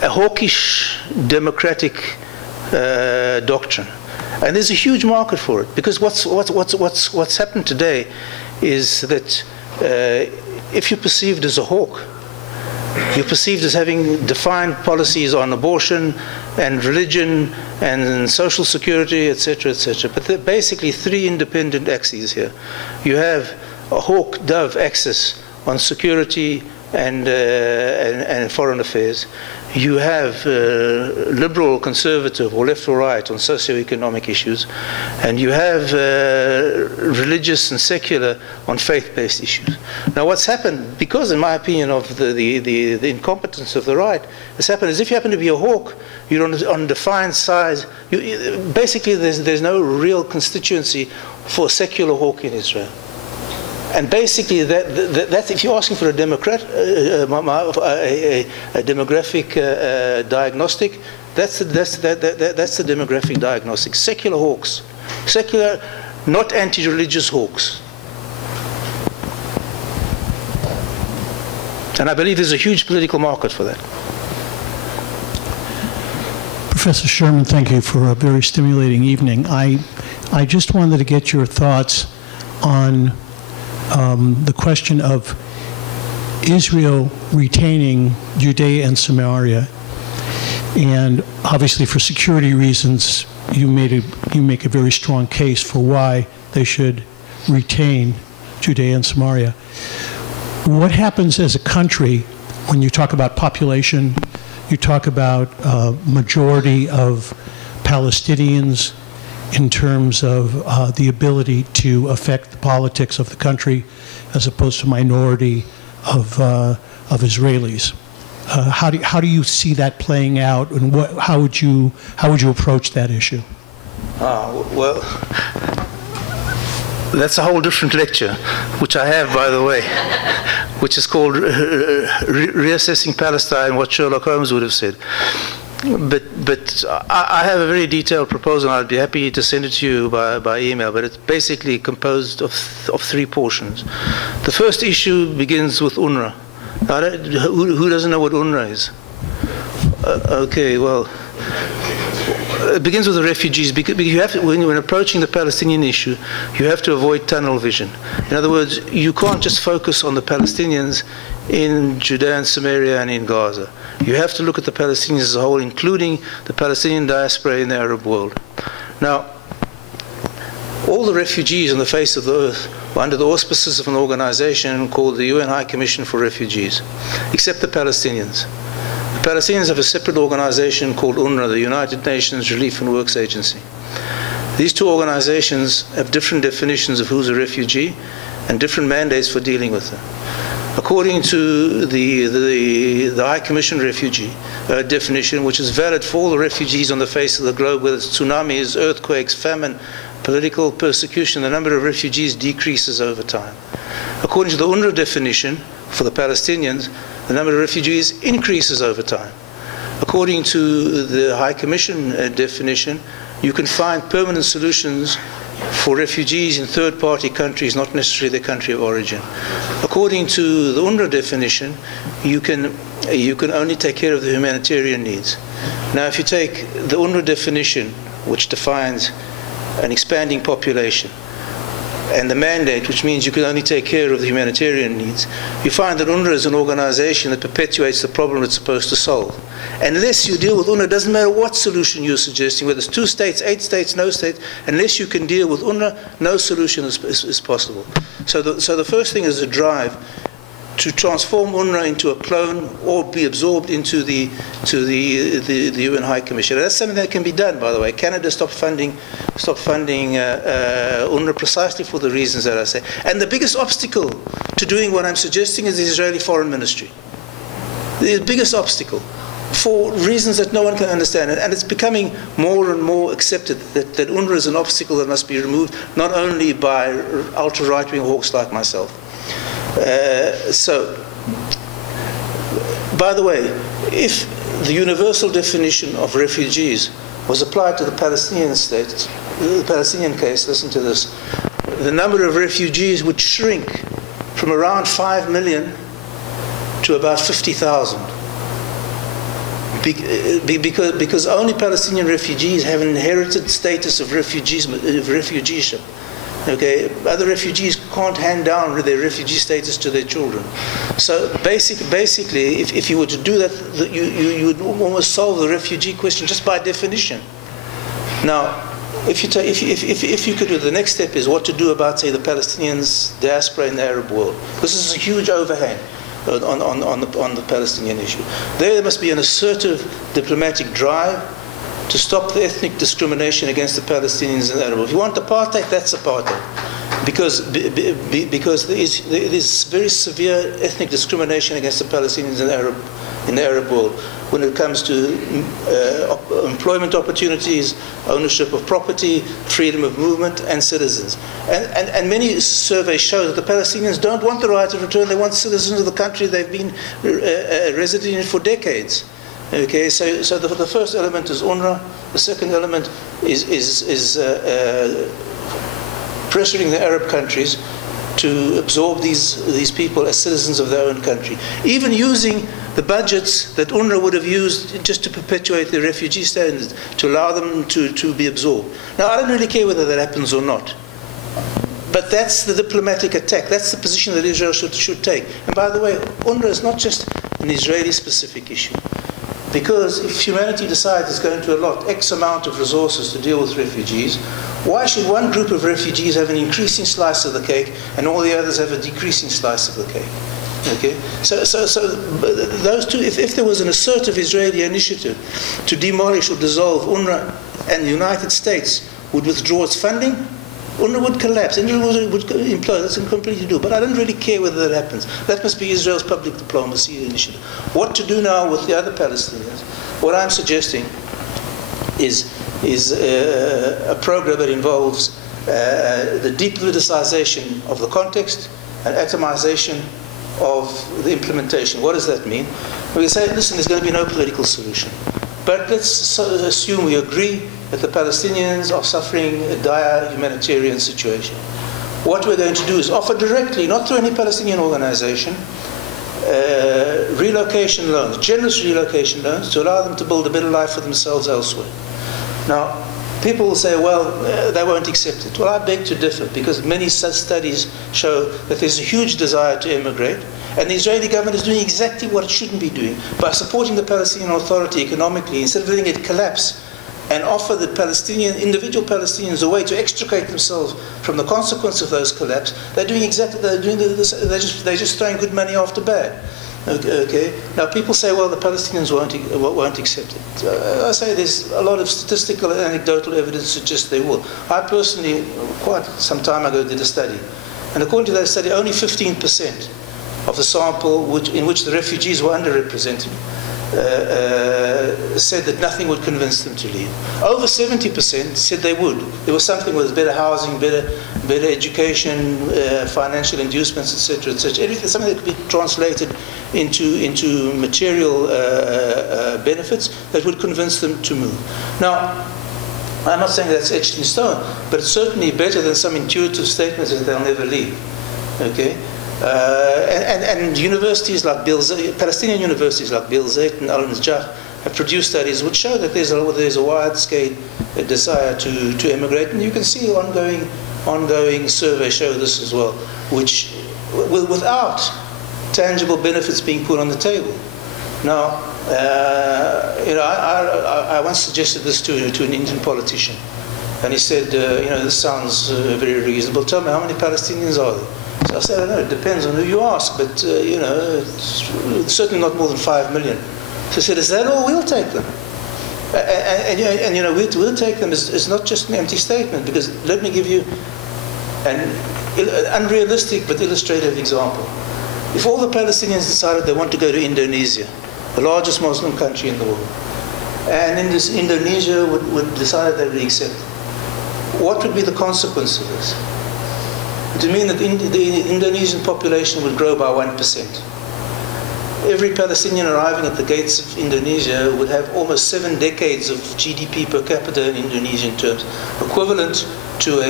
a hawkish democratic doctrine, and there's a huge market for it, because what's happened today is that if you're perceived as a hawk, you're perceived as having defined policies on abortion and religion and social security, etc., etc. But there are basically three independent axes here. You have a hawk-dove axis on security and foreign affairs. You have liberal, conservative, or left or right on socio-economic issues, and you have religious and secular on faith-based issues. Now, what's happened, because in my opinion of the incompetence of the right, what's happened is if you happen to be a hawk, you're on defined size. Basically, there's no real constituency for a secular hawk in Israel. And basically, that's if you're asking for a demographic diagnostic, that's the demographic diagnostic. Secular hawks, secular, not anti-religious hawks. And I believe there's a huge political market for that. Professor Sherman, thank you for a very stimulating evening. I just wanted to get your thoughts on the question of Israel retaining Judea and Samaria. And obviously for security reasons, you make a very strong case for why they should retain Judea and Samaria. What happens as a country when you talk about population, you talk about majority of Palestinians in terms of the ability to affect the politics of the country as opposed to minority of Israelis? How do you see that playing out, and how would you approach that issue? Well, that's a whole different lecture, which I have, by the way, which is called Reassessing Palestine, what Sherlock Holmes would have said. But I have a very detailed proposal. I'd be happy to send it to you by email, but it's basically composed of three portions. The first issue begins with UNRWA. Who doesn't know what UNRWA is? Okay, well, it begins with the refugees, because you have to, when approaching the Palestinian issue, you have to avoid tunnel vision. In other words, you can't just focus on the Palestinians in Judea and Samaria and in Gaza. You have to look at the Palestinians as a whole, including the Palestinian diaspora in the Arab world. Now, all the refugees on the face of the earth were under the auspices of an organization called the UN High Commission for Refugees, except the Palestinians. The Palestinians have a separate organization called UNRWA, the United Nations Relief and Works Agency. These two organizations have different definitions of who's a refugee and different mandates for dealing with them. According to the High Commission refugee definition, which is valid for all the refugees on the face of the globe, whether it's tsunamis, earthquakes, famine, political persecution, the number of refugees decreases over time. According to the UNRWA definition for the Palestinians, the number of refugees increases over time. According to the High Commission definition, you can find permanent solutions for refugees in third-party countries, not necessarily their country of origin. According to the UNRWA definition, you can only take care of the humanitarian needs. Now, if you take the UNRWA definition, which defines an expanding population, and the mandate, which means you can only take care of the humanitarian needs, you find that UNRWA is an organization that perpetuates the problem it's supposed to solve. Unless you deal with UNRWA, it doesn't matter what solution you're suggesting, whether it's 2 states, 8 states, no states, unless you can deal with UNRWA, no solution is possible. So the first thing is a drive to transform UNRWA into a clone or be absorbed into the UN High Commission. That's something that can be done, by the way. Canada stopped funding UNRWA precisely for the reasons that I say. And the biggest obstacle to doing what I'm suggesting is the Israeli Foreign Ministry. The biggest obstacle, for reasons that no one can understand. And it's becoming more and more accepted that UNRWA is an obstacle that must be removed, not only by ultra-right-wing hawks like myself. So, by the way, if the universal definition of refugees was applied to the Palestinian state, the Palestinian case, listen to this, the number of refugees would shrink from around 5 million to about 50,000. Because only Palestinian refugees have an inherited status of refugeeship. Okay, other refugees can't hand down their refugee status to their children. So basically, if you were to do that, you would almost solve the refugee question just by definition. Now, if you could do, the next step is what to do about, say, the Palestinians diaspora in the Arab world. This is a huge overhang on the Palestinian issue. There must be an assertive diplomatic drive to stop the ethnic discrimination against the Palestinians in the Arab world. If you want apartheid, that's apartheid. Because there is very severe ethnic discrimination against the Palestinians in the Arab world when it comes to employment opportunities, ownership of property, freedom of movement, and citizens. And many surveys show that the Palestinians don't want the right of return. They want citizens of the country they've been resident in for decades. Okay, so the first element is UNRWA. The second element is pressuring the Arab countries to absorb these people as citizens of their own country, even using the budgets that UNRWA would have used just to perpetuate the refugee standards, to allow them to be absorbed. Now, I don't really care whether that happens or not, but that's the diplomatic attack. That's the position that Israel should take. And by the way, UNRWA is not just an Israeli-specific issue, because if humanity decides it's going to allot X amount of resources to deal with refugees, why should one group of refugees have an increasing slice of the cake and all the others have a decreasing slice of the cake? Okay, so those two, if there was an assertive Israeli initiative to demolish or dissolve UNRWA, and the United States would withdraw its funding, UNRWA would collapse, UNRWA would implode. That's completely do. But I don't really care whether that happens. That must be Israel's public diplomacy initiative. What to do now with the other Palestinians? What I'm suggesting is a program that involves the depoliticization of the context and atomization of the implementation. What does that mean? We say, listen, there's going to be no political solution. But let's assume we agree that the Palestinians are suffering a dire humanitarian situation. What we're going to do is offer directly, not through any Palestinian organization, relocation loans, generous relocation loans, to allow them to build a better life for themselves elsewhere. Now, people will say, well, they won't accept it. Well, I beg to differ, because many such studies show that there's a huge desire to immigrate, and the Israeli government is doing exactly what it shouldn't be doing by supporting the Palestinian Authority economically, instead of letting it collapse and offer the individual Palestinians a way to extricate themselves from the consequence of those collapse. They're doing exactly, they're just throwing good money after bad. Okay. Now people say, well, the Palestinians won't accept it. I say there's a lot of statistical and anecdotal evidence to suggest they will. I personally, quite some time ago, did a study, and according to that study, only 15% of the sample in which the refugees were underrepresented said that nothing would convince them to leave. Over 70% said they would. There was something with better housing, better education, financial inducements, etc., etc. Everything, something that could be translated into material benefits that would convince them to move. Now, I'm not saying that's etched in stone, but it's certainly better than some intuitive statements that they'll never leave. Okay. And universities like Palestinian universities like Bill Zayt and Al-Najah have produced studies which show that there's a wide-scale desire to immigrate, and you can see ongoing surveys show this as well, which without tangible benefits being put on the table. Now, I once suggested this to an Indian politician, and he said, this sounds very reasonable. Tell me, how many Palestinians are there? So I said, I don't know, it depends on who you ask, but, it's certainly not more than 5 million. So he said, is that all? We'll take them. And we'll take them is not just an empty statement, because let me give you an unrealistic but illustrative example. If all the Palestinians decided they want to go to Indonesia, the largest Muslim country in the world, and in this Indonesia would decide they would accept, what would be the consequence of this? It would mean that the Indonesian population would grow by 1%. Every Palestinian arriving at the gates of Indonesia would have almost 7 decades of GDP per capita in Indonesian terms, equivalent to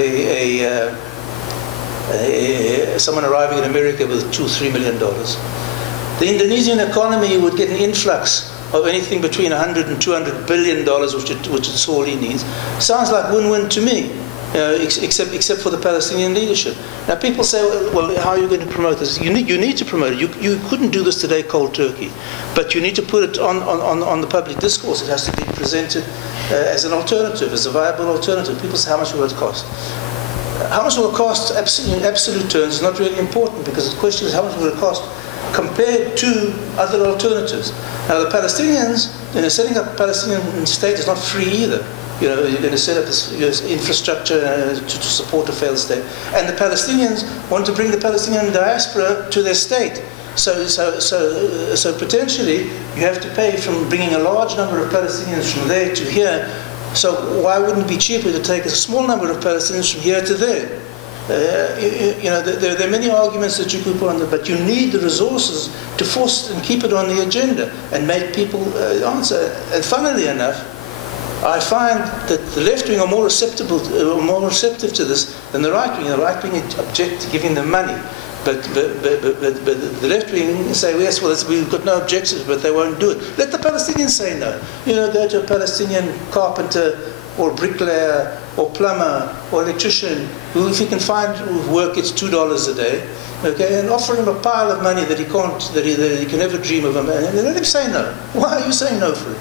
someone arriving in America with $2 or $3 million. The Indonesian economy would get an influx of anything between $100 and $200 billion, which it sorely needs. Sounds like win-win to me. Except for the Palestinian leadership. Now people say, well, how are you going to promote this? You need to promote it. You couldn't do this today cold turkey, but you need to put it on the public discourse. It has to be presented as an alternative, as a viable alternative. People say, how much will it cost? How much will it cost in absolute terms is not really important, because the question is how much will it cost compared to other alternatives. Now the Palestinians, setting up a Palestinian state is not free either. You're going to set up this infrastructure to support a failed state. And the Palestinians want to bring the Palestinian diaspora to their state. So potentially, you have to pay from bringing a large number of Palestinians from there to here. So why wouldn't it be cheaper to take a small number of Palestinians from here to there? There are many arguments that you could put on that, but you need the resources to force and keep it on the agenda and make people answer. And funnily enough, I find that the left wing are more receptive to this than the right wing. The right wing object to giving them money. But the left wing say, yes, well, we've got no objections, but they won't do it. Let the Palestinians say no. You know, go to a Palestinian carpenter or bricklayer or plumber or electrician who, if he can find work, it's $2 a day, okay, and offer him a pile of money that he can't, that he can never dream of, and let him say no. Why are you saying no for it?